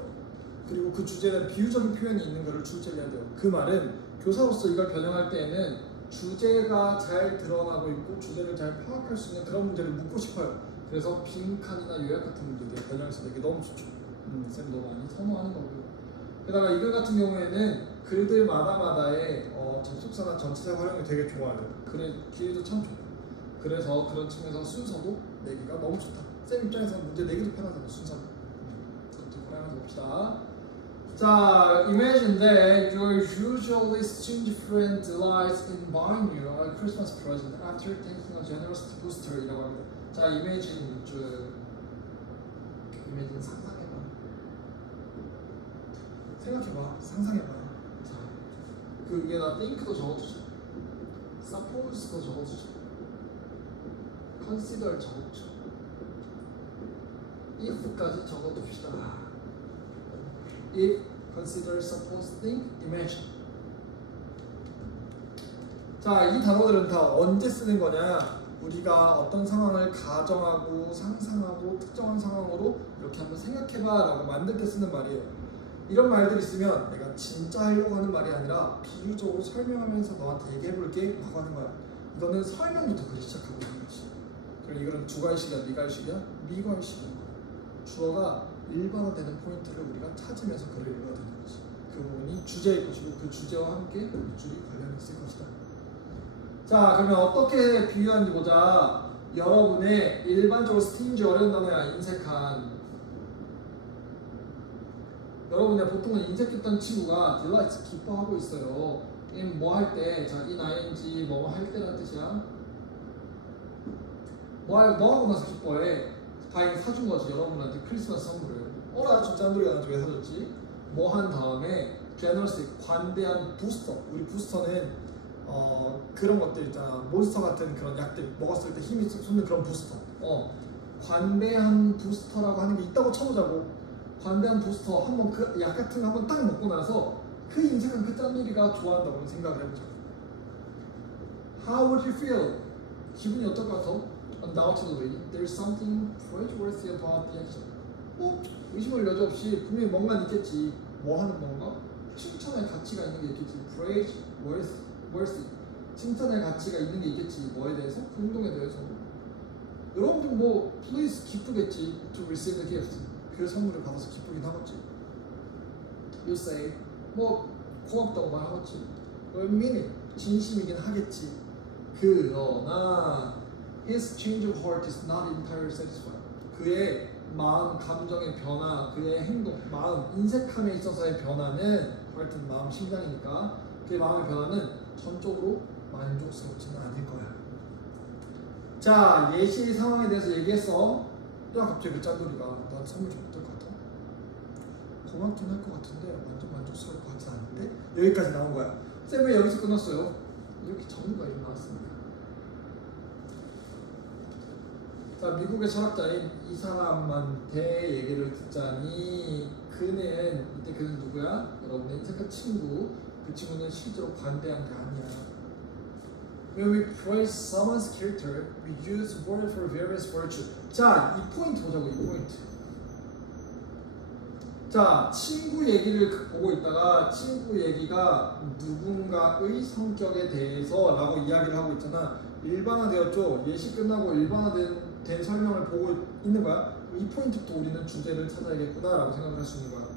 그리고 그 주제에 비유적인 표현이 있는 글을 출제를 해야 돼요. 그 말은 교사로서 이걸 변형할 때에는 주제가 잘 드러나고 있고 주제를 잘 파악할 수 있는 그런 문제를 묻고 싶어요. 그래서 빈칸이나 요약 같은 문제들 변형해서 내기 너무 좋죠. 쌤 너무 많이 선호하는 거고요. 게다가 이 글 같은 경우에는 글들마다의 접속사나 전치사 활용이 되게 좋아요. 글의 길이도 참 좋아요. 그래서 그런 측면에서 순서도 내기가 너무 좋다. 쌤 입장에서는 문제 내기도 편하잖아, 순서는. 그것도 고려해서 봅시다. 자, imagine that you usually exchange friend delights in buying you a Christmas present after taking a generous booster 이라고 합니다. 자, imagine imagine 상상해봐. 생각해봐, 상상해봐. 자, 그 위에다 think도 적어주자. suppose도 적어주자. consider 적어주자. if까지 적어둡시다. If, consider, suppose, think, imagine. 자, 이 단어들은 다 언제 쓰는 거냐? 우리가 어떤 상황을 가정하고 상상하고 특정한 상황으로 이렇게 한번 생각해봐 라고 만들 때 쓰는 말이에요. 이런 말들이 있으면 내가 진짜 하려고 하는 말이 아니라 비유적으로 설명하면서 너한테 얘기해볼게 라고 하는 거야. 이거는 설명부터 그렇게 시작하고 있는 거지. 그럼 이거는 주관식이야, 미관식이야? 미관식이야. 주어가 일반화되는 포인트를 우리가 찾으면서 글을 읽어야 되는 거지. 그 부분이 주제일 것이고 그 주제와 함께 밑줄이 관련이 있을 것이다. 자, 그러면 어떻게 비유하는지 보자. 여러분의 일반적으로 스팅지 어려운 단어야. 인색한. 여러분의 보통은 인색했던 친구가 delight 기뻐하고 있어요. 뭐 할 때, 자, in ing 뭐 할 때라는 뜻이야. 뭐 하고 나서 기뻐해. 다행히 사준 거지. 여러분한테 크리스마스 선물을. 나 진짜 짠돌이가 나한테 왜 사줬지? 뭐 한 다음에 generous, 관대한 부스터. 우리 부스터는 그런 것들 있잖아. 몬스터 같은 그런 약들 먹었을 때 힘이 솟는 그런 부스터. 관대한 부스터라고 하는 게 있다고 쳐보자고. 관대한 부스터 한번 그 약 같은 거 한번 딱 먹고 나서 그 인생은 그 짠돌이가 좋아한다고 생각을 해보자. How would you feel? 기분이 어떨 것 같아? Undoubtedly, there's something praiseworthy about the action. 의심을 여지 없이 분명히 뭔가 있겠지. 뭐 하는 뭔가? 칭찬할 가치가 있는 게 있겠지. praiseworthy. 칭찬할 가치가 있는 게 있겠지. 뭐에 대해서? 그 행동에 대해서. 여러분들 뭐 please 기쁘겠지. To receive the gift. 그 선물을 받아서 기쁘긴 하겠지. You say 뭐 고맙다고 말하겠지. mean it. 진심이긴 하겠지. 그러나 his change of heart is not entirely satisfied. 그의 마음, 감정의 변화, 그의 행동, 마음, 인색함에 있어서의 변화는 heart는 마음, 심장이니까 그의 마음의 변화는 전적으로 만족스럽지는 않을 거야. 자, 예시 상황에 대해서 얘기했어. 야, 갑자기 그 짠돌이가 나한테 선물 좀 어떨 것 같아? 고맙긴 할 것 같은데 완전 만족스러울 것 같진 않은데? 여기까지 나온 거야. 쌤 왜 여기서 끊었어요? 이렇게 전부가 이렇게 나왔습니다. 자, 미국의 철학자인 이 사람한테 얘기를 듣자니 그는 이때 그는 누구야? 여러분의 인생의 친구. 그 친구는 실제로 관대한 게 아니야. When we praise someone's character, we use word for various virtues. 자, 이 포인트 보자고, 이 포인트. 자, 친구 얘기를 보고 있다가 친구 얘기가 누군가의 성격에 대해서 라고 이야기를 하고 있잖아. 일반화되었죠? 예시 끝나고 일반화된 설명을 보고 있는 거야. 이 포인트부터 우리는 주제를 찾아야겠구나 라고 생각을 할 수 있는 거야.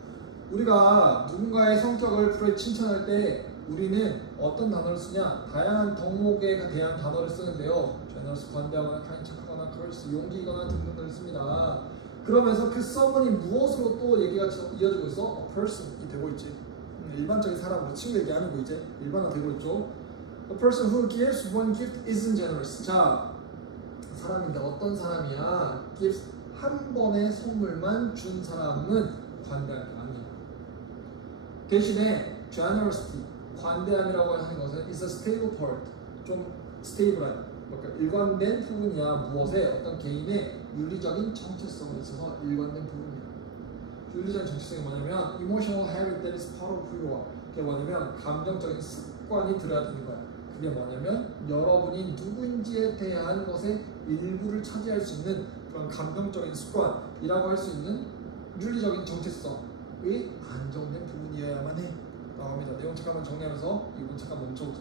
우리가 누군가의 성격을 칭찬할 때 우리는 어떤 단어를 쓰냐? 다양한 덕목에 대한 단어를 쓰는데요. generous, 관대하거나 kind, 착하거나 courage, 용기거나 등등을 씁니다. 그러면서 그 someone이 무엇으로 또 얘기가 이어지고 있어? A person이 되고 있지. 일반적인 사람으로 친구 얘기 아니고 이제 일반화되고 있죠. A person who gives one gift isn't generous. 자, 사람인데 어떤 사람이야? gives 한 번의 선물만 준 사람은 관대한 게 아니에요. 대신에 generosity, 관대함이라고 하는 것은 is a stable part, 좀 스테이블한, 그러니까 일관된 부분이야. 무엇에? 어떤 개인의 윤리적인 정체성에 있어서 일관된 부분이야. 윤리적인 정체성이 뭐냐면 emotional habit that is part of who you are. 그게 뭐냐면 감정적인 습관이 들어야 되는 거야. 그게 뭐냐면 여러분이 누구인지에 대한 것의 일부를 차지할 수 있는 그런 감정적인 습관이라고 할 수 있는 윤리적인 정체성의 안정된 부분이어야만 해 라고 합니다. 내용 잠깐만 정리하면서 이분 잠깐 멈춰보자.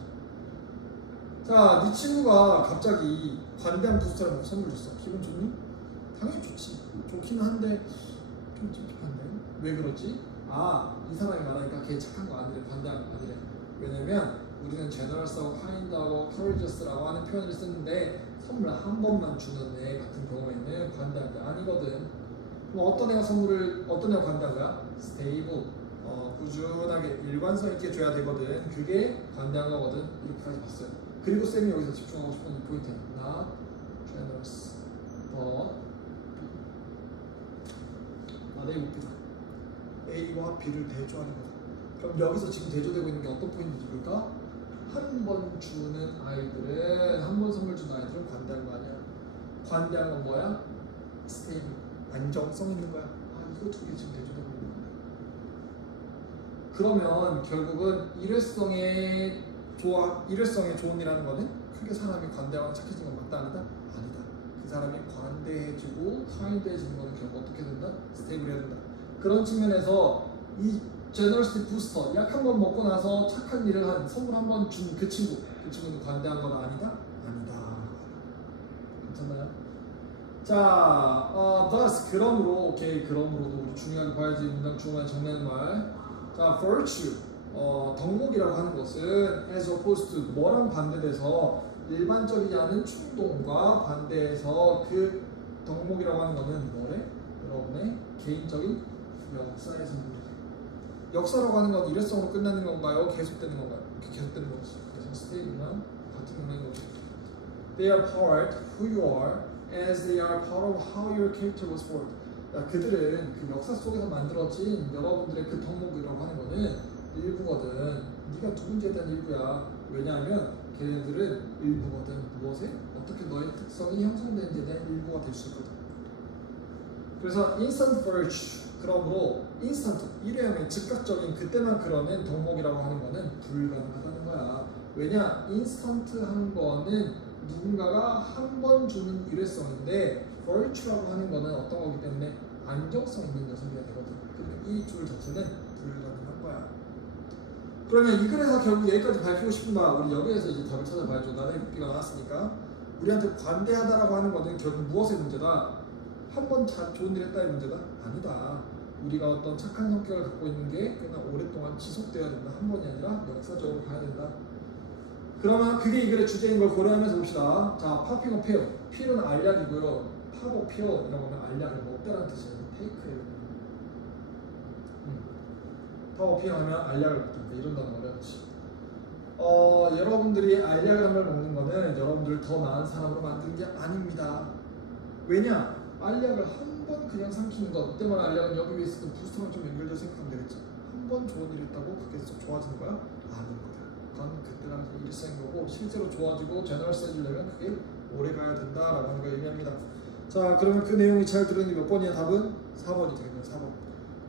자, 네 친구가 갑자기 관대한 부스터를 선물 줬어. 기분 좋니? 당연히 좋지. 좋긴 한데 좀 찝찝한데 왜 그러지? 아, 이 사람이 말하니까 걔 착한 거 아니래, 관대한 거 아니래. 왜냐면 우리는 generous하고 kind하고 courageous라고 하는 표현을 쓰는데 선물 한 번만 주는 애 같은 경우에는 관대한 게 아니거든. 그럼 어떤 애가 관대한 거야? stable, 꾸준하게 일관성 있게 줘야 되거든. 그게 관대한 거거든. 이렇게까지 봤어요. 그리고 쌤이 여기서 집중하고 싶은 이 포인트는 not generous, but 내 목표다. A와 B를 대조하는 거다. 그럼 여기서 지금 대조되고 있는 게 어떤 포인트인지 볼까? 한 번 주는 아이들은, 한 번 선물 주는 아이들은 관대한 거 아니야. 관대한 건 뭐야? 스테이블, 안정성 있는 거야. 이거 두 개 지금 대조되고 있는 거야. 그러면 결국은 일회성의 좋은 일하는 거는 크게 사람이 관대하거나 착해진 건 맞다 아니다? 아니다. 그 사람이 관대해지고 카인드해지는 거는 결국 어떻게 된다? 스테이블해야 된다. 그런 측면에서 이 제너러시티 부스터, 약 한 번 먹고 나서 착한 일을 한, 선물 한 번 준 그 친구는 관대한 건 아니다? 아니다. 괜찮나요? 자, thus, 그러므로, 오케이, 그러므로도 우리 중요하게 봐야지. 문장 중간에 정리하는 말. 자, virtue, 덕목이라고 하는 것은 as opposed to 뭐랑 반대돼서 일반적이지 않은 충동과 반대해서 그 덕목이라고 하는 것은 뭐래? 여러분의 개인적인 역사에서 문제. 역사라고 하는 건 일회성으로 끝나는 건가요? 계속되는 건가요? 계속되는 거지. 그래서 스테이블만 같은 경우인 거죠. They are part who you are as they are part of how your character was formed. 그들은 그 역사 속에서 만들어진 여러분들의 그 덕목이라고 하는 거는 일부거든. 네가 누군지에 대한 일부야. 왜냐하면 걔네들은 일부거든. 무엇에? 어떻게 너의 특성이 형성되는지에 대한 일부가 될 수 있거든. 그래서 instant virtue, 그러므로 인스턴트, 일회용의 즉각적인 그때만 그러는 덕목이라고 하는 거는 불가능하다는 거야. 왜냐? 인스턴트한 거는 누군가가 한 번 주는 일회성인데 virtue라고 하는 거는 어떤 거기 때문에 안정성 있는 녀석이어야 되거든. 그러면 이 둘 자체는 불가능한 거야. 그러면 이 글에서 결국 여기까지 밝히고 싶은 바, 우리 여기에서 이제 답을 찾아봐야죠. 나는 복귀가 나왔으니까. 우리한테 관대하다라고 하는 거는 결국 무엇의 문제다? 한 번 좋은 일 했다의 문제다? 아니다. 우리가 어떤 착한 성격을 갖고 있는 게 꽤나 오랫동안 지속되어야 된다. 한 번이 아니라 역사적으로 가야 된다. 그러면 그게 이 글의 주제인 걸 고려하면서 봅시다. 자, popping a pill. 필은 알약이고요. pop a pill 이라고 하면 알약을 먹다라는 뜻이에요. 테이크예요. pop a pill 하면 알약을 먹다. 이런 단어가 어렵지. 여러분들이 알약을 한 번 먹는 거는 여러분들을 더 나은 사람으로 만드는 게 아닙니다. 왜냐? 알약을 한 번 그냥 삼키는 것, 그때만 알약은 여기 위에 있었던 부스터랑 좀 연결돼서 생각하면 되겠죠. 한 번 좋은 일 했다고 그게 쏙 좋아지는 거야? 아닌 거다. 그건 그때랑 일시적인 거고, 실제로 좋아지고 제너럴스해지려면 그게 오래 가야 된다라고 하는 걸 의미합니다. 자, 그러면 그 내용이 잘 들으는 게 몇 번이야? 답은 4번이 되겠네요. 4번.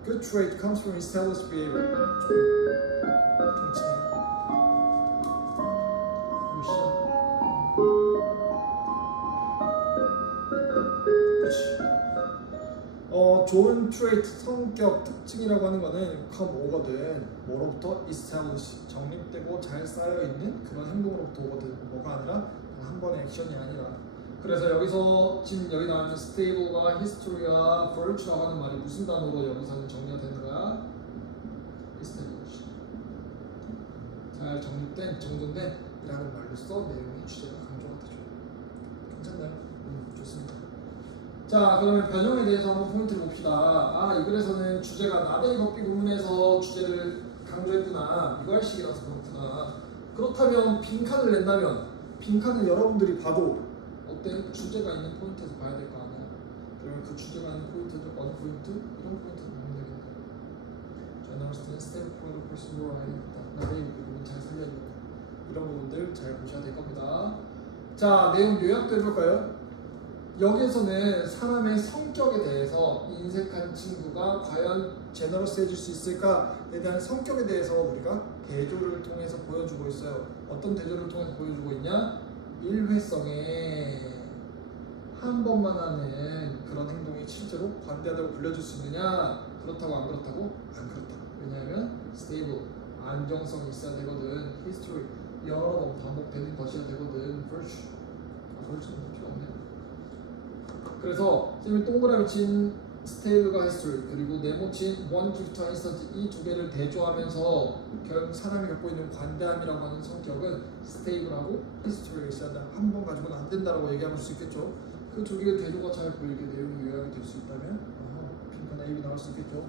Good trait comes from established behavior. 좋은 트레이트, 성격, 특징이라고 하는 거는 come 오거든. 뭐로부터? establish, 정립되고 잘 쌓여있는 그런 행동으로부터 오거든. 뭐가 아니라 한 번의 액션이 아니라. 그래서 여기서 지금 여기 나와있는 stable과 history와 virtue라고 하는 말이 무슨 단어로 여기서는 정리가 되는 거야? establish. 잘 정립된, 정돈된 이라는 말로써 내용의 주제가 강조가 되죠. 괜찮나요? 좋습니다. 자, 그러면 변형에 대해서 한번 포인트를 봅시다. 이 글에서는 주제가 나대의 걷기 부분에서 주제를 강조했구나. 이괄식이라서 그렇구나. 그렇다면 빈칸을 낸다면, 빈칸을 여러분들이 봐도 어때? 주제가 있는 포인트에서 봐야 될 거 아니야. 그러면 그 주제가 있는 포인트는 어느 포인트? 이런 포인트를 보면 되겠네. general stable political person more 아니다. 나중에 이 부분 잘 살려야 됩니다. 이런 부분들 잘 보셔야 될 겁니다. 자, 내용 요약도 해볼까요? 여기에서는 사람의 성격에 대해서 인색한 친구가 과연 제너러스해질 수 있을까에 대한 성격에 대해서 우리가 대조를 통해서 보여주고 있어요. 어떤 대조를 통해서 보여주고 있냐? 일회성에 한 번만 하는 그런 행동이 실제로 관대하다고 불려줄 수 있느냐? 그렇다고 안 그렇다고? 안 그렇다. 왜냐하면 stable, 안정성이 있어야 되거든. history, 여러 번 반복되는 것이어야 되거든. virtue, virtue는 필요 없네요. 그래서 쌤이 동그라미 친 스테이블과 히스토리 그리고 네모친 원 기프터 인스턴트 이 두 개를 대조하면서 결국 사람이 갖고 있는 관대함이라고 하는 성격은 스테이블하고 히스토리가 있어야 한다. 한 번 가지고는 안 된다라고 얘기할 수 있겠죠. 그 두 개의 대조가 잘 보이게 내용이 요약이 될 수 있다면 핑크나 A가 나올 수 있겠죠.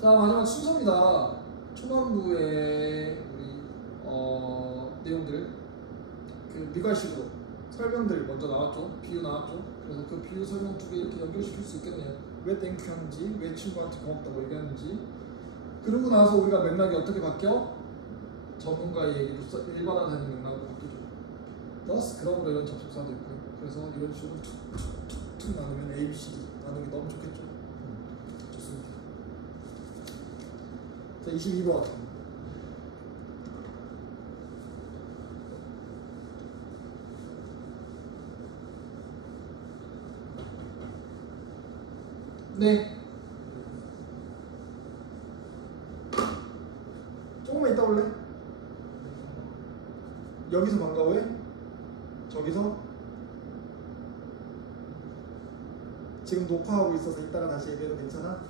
자, 마지막 순서입니다. 초반부의 우리 내용들 그 미괄식으로 설명들 먼저 나왔죠. 비유 나왔죠. 그래서 그 비유 설명 두 개 이렇게 연결시킬 수 있겠네요. 왜 땡큐 하는지, 왜 친구한테 고맙다고 얘기하는지. 그러고 나서 우리가 맥락이 어떻게 바뀌어? 전문가의 얘기로 일반화되는 맥락으로 바뀌죠. thus, 그러므로 이런 접속사도 있고요. 그래서 이런 식으로 툭툭툭 나누면 A, B, C, D 나누기 너무 좋겠죠. 좋습니다. 자, 22번. 네. 조금만 이따 올래? 여기서 반가워해? 저기서? 지금 녹화하고 있어서 이따가 다시 얘기해도 괜찮아?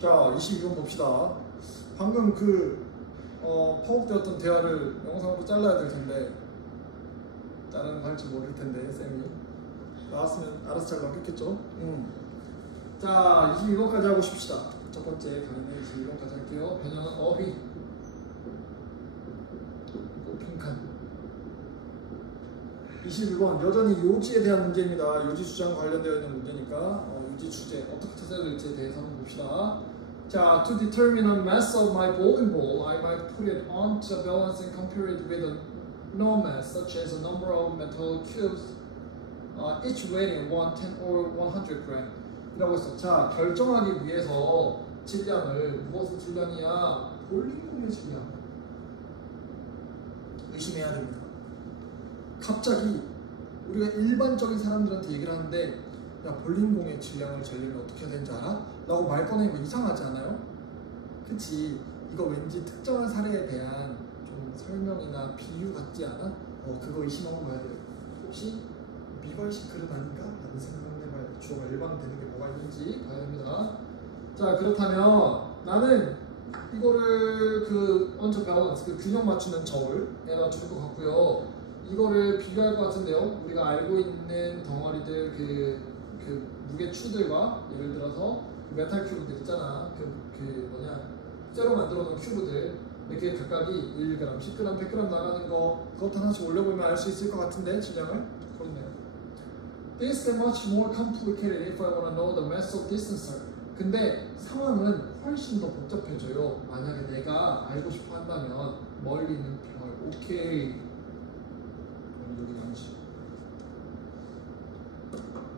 자, 22번 봅시다. 방금 파악되었던 대화를 영상으로 잘라야 될 텐데 자르는 거 할지 모를 텐데 쌤이 나왔으면 알아서 잘 넘겼겠죠? 자, 22번까지 하고 싶시다. 첫 번째 강의는 22번까지 할게요. 변형은 어휘 핑칸 21번 여전히 요지에 대한 문제입니다. 요지 주장 관련되어 있는 문제니까 요지 주제 어떻게 찾아야 될지에 대해서 한번 봅시다. 자, to determine the mass of my bowling ball, I might put it onto a balance and compare it with a known mass, such as a number of metal cubes, each weighing 1, 10 or 100 gram. 이라고 했어. 자, 결정하기 위해서 질량을 무엇의 질량이야? 볼링공의 질량. 의심해야 됩니다. 갑자기 우리가 일반적인 사람들한테 얘기를 하는데 야, 볼링공의 질량을 재려면 어떻게 해야 되는지 알아? 라고 말 꺼내는 거 이상하지 않아요? 그치? 이거 왠지 특정한 사례에 대한 좀 설명이나 비유 같지 않아? 그거 의심하고 봐야 돼요. 혹시 미괄식 그릇 아닌가? 라는 생각을 해봐야 돼. 주어가 일반되는 게 뭐가 있는지 봐야 됩니다. 자, 그렇다면 나는 이거를 언저 밸런스, 균형 맞추는 저울에 맞출 것 같고요. 이거를 비교할 것 같은데요. 우리가 알고 있는 덩어리들 무게추들과 예를 들어서 메탈 큐브들 있잖아. 쇠로 만들어 놓은 큐브들 이렇게 각각이 1g, 10g, 100g 나가는 거 그것 하나씩 올려보면 알 수 있을 것 같은데 질량을 그렇네요. This is much more complicated if I want to know the mass of this sensor. 근데 상황은 훨씬 더 복잡해져요. 만약에 내가 알고 싶어 한다면 멀리 있는 별, 오케이. 여기 남지.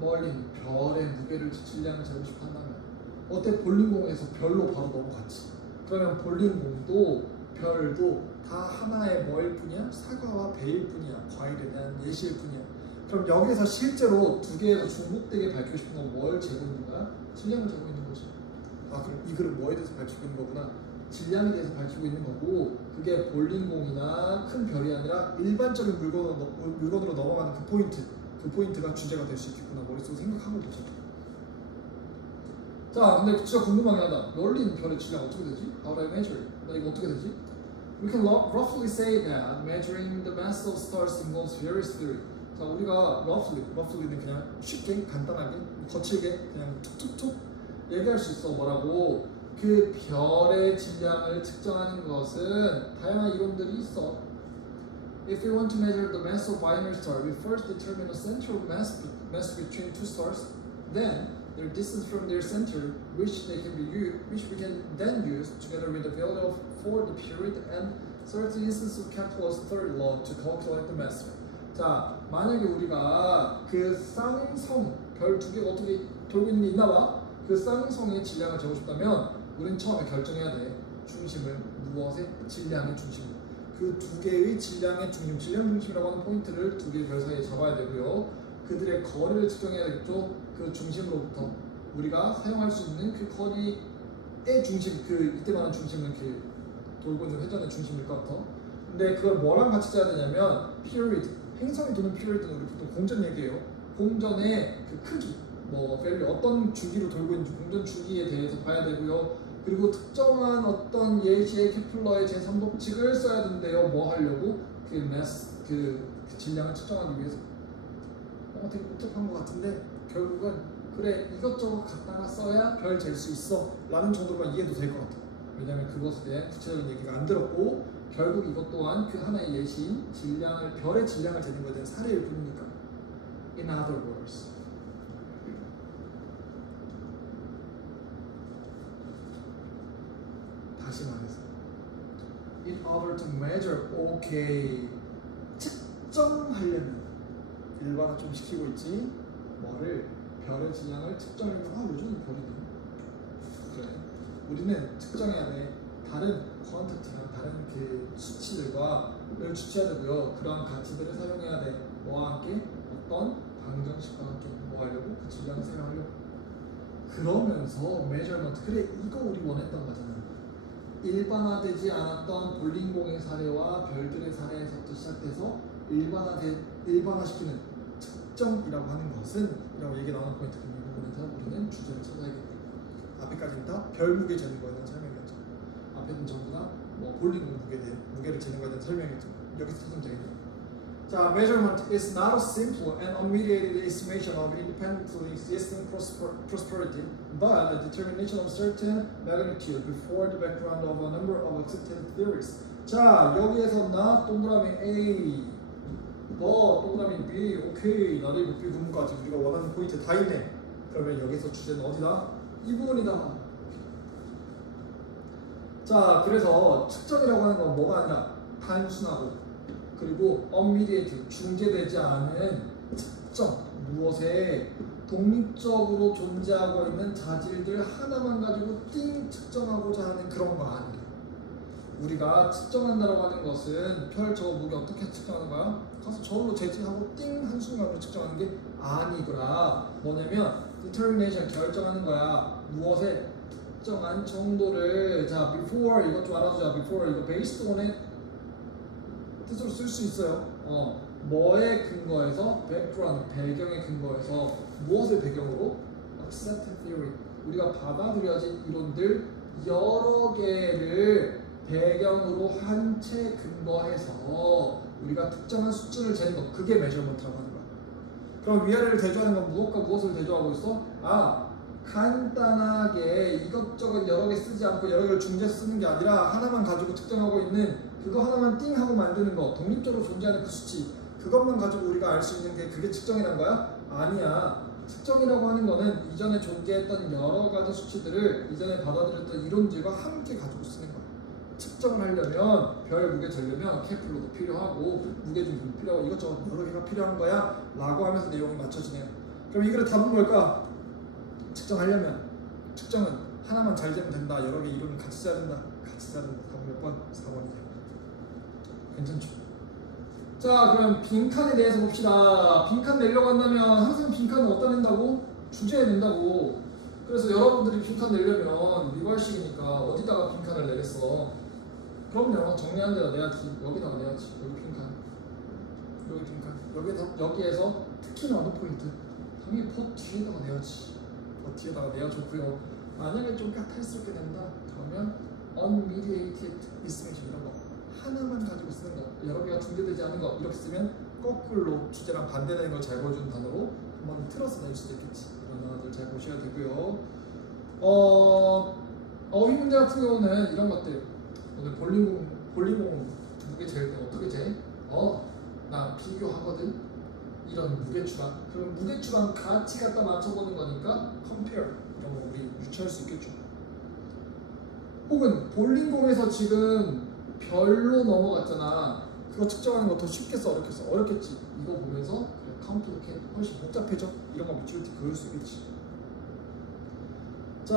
멀리 있는 별의 무게를 질량을 재고 싶어 한다면 어때? 볼링공에서 별로 바로 넘어갔지. 그러면 볼링공도 별도 다 하나의 뭐일 뿐이야? 사과와 배일 뿐이야. 과일에 대한 예시일 뿐이야. 그럼 여기서 실제로 두 개에서 중복되게 밝히고 싶은 건 뭘 재고 있는 거야? 질량을 재고 있는 거지. 아, 그럼 이 글은 뭐에 대해서 밝히고 있는 거구나? 질량에 대해서 밝히고 있는 거고, 그게 볼링공이나 큰 별이 아니라 일반적인 물건으로 넘어가는 그 포인트가 주제가 될 수 있겠구나. 머릿속에 생각하고 보자. 자, 근데 진짜 궁금하게 하다. 멀리 있는 별의 질량 어떻게 되지? How do I measure it? 나 이거 어떻게 되지? We can roughly say that measuring the mass of stars involves various theories. 자, 우리가 roughly는 그냥 쉽게, 간단하게, 거칠게 그냥 툭툭툭 얘기할 수 있어. 뭐라고? 그 별의 질량을 측정하는 것은 다양한 이론들이 있어. If we want to measure the mass of binary star, we first determine the central mass between two stars. Then their distance from their center, which we can then use together with the value for the period and certain instance of Kepler's third law to calculate the mass. 자, 만약에 우리가 그 쌍성 별 두 개가 어떻게 돌고 있는 게 있나 봐. 그 쌍성의 질량을 재고 싶다면 우린 처음에 결정해야 돼. 중심을 무엇의 질량의 중심을. 그 두 개의 질량의 중심, 질량 중심이라고 하는 포인트를 두 개의 별 사이에 잡아야 되고요. 그들의 거리를 측정해야 되겠죠. 그 중심으로부터 우리가 사용할 수 있는 그 거리의 중심, 그 이때 말하는 중심은 그 돌고 있는 회전의 중심일 것 같아. 근데 그걸 뭐랑 같이 짜야 되냐면 period, 행성이 도는 period는 우리 보통 공전 얘기해요. 공전의 그 크기, 뭐 value, 어떤 주기로 돌고 있는지 공전 주기에 대해서 봐야 되고요. 그리고 특정한 어떤 예시의 케플러의 제3법칙을 써야 된대요. 뭐 하려고? 그 mass, 그 질량을 측정하기 위해서. 되게 복잡한 것 같은데 결국은 그래 이것저것 갖다가 써야 별 잴 수 있어 라는 정도로만 이해도 될 것 같아. 왜냐면 그것에 대한 구체적인 얘기가 안 들었고 결국 이것 또한 그 하나의 예시인 질량을, 별의 질량을 재는 것에 대한 사례일 뿐이니까. In other words, 다시 말해서 in order to measure, okay, 측정하려면 일반화 좀 시키고 있지. 뭐를? 별의 질량을 측정하려면 요즘은 별이네. 그래. 우리는 측정해야 돼. 다른 퀀티티나 다른 그 수치들과를 주체해야 되고요. 그러한 가치들을 사용해야 돼. 뭐와 함께? 어떤 방정식과 함께. 뭐 하려고? 그 질량을 생각하려고. 그러면서 measurement, 그래 이거 우리 원했던 거잖아. 일반화되지 않았던 볼링공의 사례와 별들의 사례에서부터 시작돼서 일반화시키는 측정이라고 하는 것은 이라고 얘기 나오는 포인트. 이 부분에서 우리는 주제를 찾아야겠고 앞에까지는 다 별 무게 재는 거에 대한 설명이었죠. 앞에는 전부 다 뭐 볼링공 무게를 재는 거에 대한 설명이었죠. 여기서 찾으면 되겠네요. 자, measurement is not a simple and unmediated estimation of independently existing prosperity, but a determination of certain magnitude before the background of a number of accepted theories. 자, 여기에서 나 동그라미 A, 너 동그라미 B, 오케이, 나도 이거 B 부분까지 우리가 원하는 포인트 다 있네. 그러면 여기서 주제는 어디다? 이 부분이다. 자, 그래서 측정이라고 하는 건 뭐가 아니라 단순하고 그리고 unmediated, 중재되지 않은 측정, 무엇에 독립적으로 존재하고 있는 자질들 하나만 가지고 띵 측정하고자 하는 그런 거 아니에요. 우리가 측정한다고 하는 것은 별 저 무게 어떻게 측정하는 거야? 가서 저울로 재질하고 띵 한순간으로 측정하는 게 아니구나. 뭐냐면 determination, 결정하는 거야. 무엇에 특정한 정도를. 자, before 이것 좀 알아두자. before 이거 based on의 뜻으로 쓸 수 있어요. 뭐에 근거해서? background, 배경에 근거해서. 무엇을 배경으로? accepted theory, 우리가 받아들여진 이론들 여러 개를 배경으로 한 채 근거해서 우리가 특정한 수준을 재는 것, 그게 measurement라고 하는 거야. 그럼 위아래를 대조하는 건 무엇과 무엇을 대조하고 있어? 간단하게 이것저것 여러 개 쓰지 않고 여러 개를 중재해서 쓰는 게 아니라 하나만 가지고 특정하고 있는 그거 하나만 띵 하고 만드는 거, 독립적으로 존재하는 그 수치, 그것만 가지고 우리가 알 수 있는 게 그게 측정이란 거야? 아니야. 측정이라고 하는 거는 이전에 존재했던 여러 가지 수치들을 이전에 받아들였던 이론들과 함께 가지고 쓰는 거야. 측정을 하려면, 별 무게 재려면 케플러도 필요하고 무게 중심도 필요하고 이것저것 여러 개가 필요한 거야 라고 하면서 내용이 맞춰지네요. 그럼 이 글의 답은 뭘까? 측정하려면 측정은 하나만 잘 재면 된다. 여러 개 이론을 같이 짜야 된다. 같이 짜야 된다. 답은 몇 번? 4번이죠. 괜찮죠? 자, 그럼 빈칸에 대해서 봅시다. 빈칸 내려고 한다면 항상 빈칸은 어디다 낸다고? 주제에 낸다고. 그래서 여러분들이 빈칸 내려면 미발식이니까 어디다가 빈칸을 내겠어? 그럼요, 정리한 데다 내야지. 여기다가 내야지. 여기 빈칸, 여기 빈칸, 여기에서 특히나 어느 포인트? 당연히 버 뒤에다가 내야지. 버 뒤에다가 내야 좋고요. 만약에 좀 까탈스럽게 낸다 그러면 unmediated estimation 이런 거 하나만 가지고 쓰는 거, 여러 개가 중재되지 않은 거 이렇게 쓰면 거꾸로 주제랑 반대되는 걸 잘 보여주는 단어로 한번 틀어서 낼 수도 있겠지. 이런 단어들 잘 보셔야 되고요. 어휘 문제 같은 경우는 이런 것들. 오늘 볼링공 무게 잴 때 어떻게 재? 나 비교하거든. 이런 무게 추방. 그럼 무게 추방 같이 갖다 맞춰보는 거니까 compare 이런 거 우리 유추할 수 있겠죠. 혹은 볼링공에서 지금 별로 넘어갔잖아. 그거 측정하는 거 더 쉽겠어, 어렵겠어? 어렵겠지. 이거 보면서 그래, complicate 훨씬 복잡해져. 이런 거 maturity 그을 수 있겠지. 자,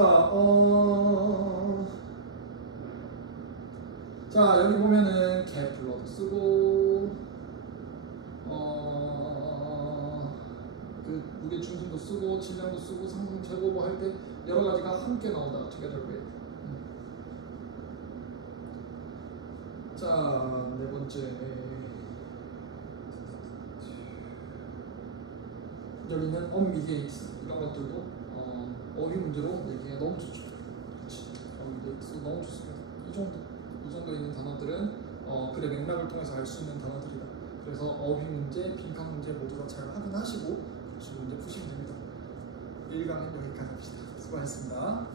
자 여기 보면은 Kepler도 쓰고, 그 무게 중심도 쓰고, 질량도 쓰고, 상승 최고 뭐 할 때 여러 가지가 함께 나온다. together with. 자, 네 번째. 여기는 unmediated 이런 것들도 어휘 문제로 내기가 너무 좋죠. 그렇지. unmediated 너무 좋습니다. 이 정도 있는 단어들은 글의 맥락을 통해서 알 수 있는 단어들이다. 그래서 어휘 문제, 빈칸 문제 모두 다 잘 확인하시고 그렇지 문제 푸시면 됩니다. 1강은 여기까지 합시다. 수고하셨습니다.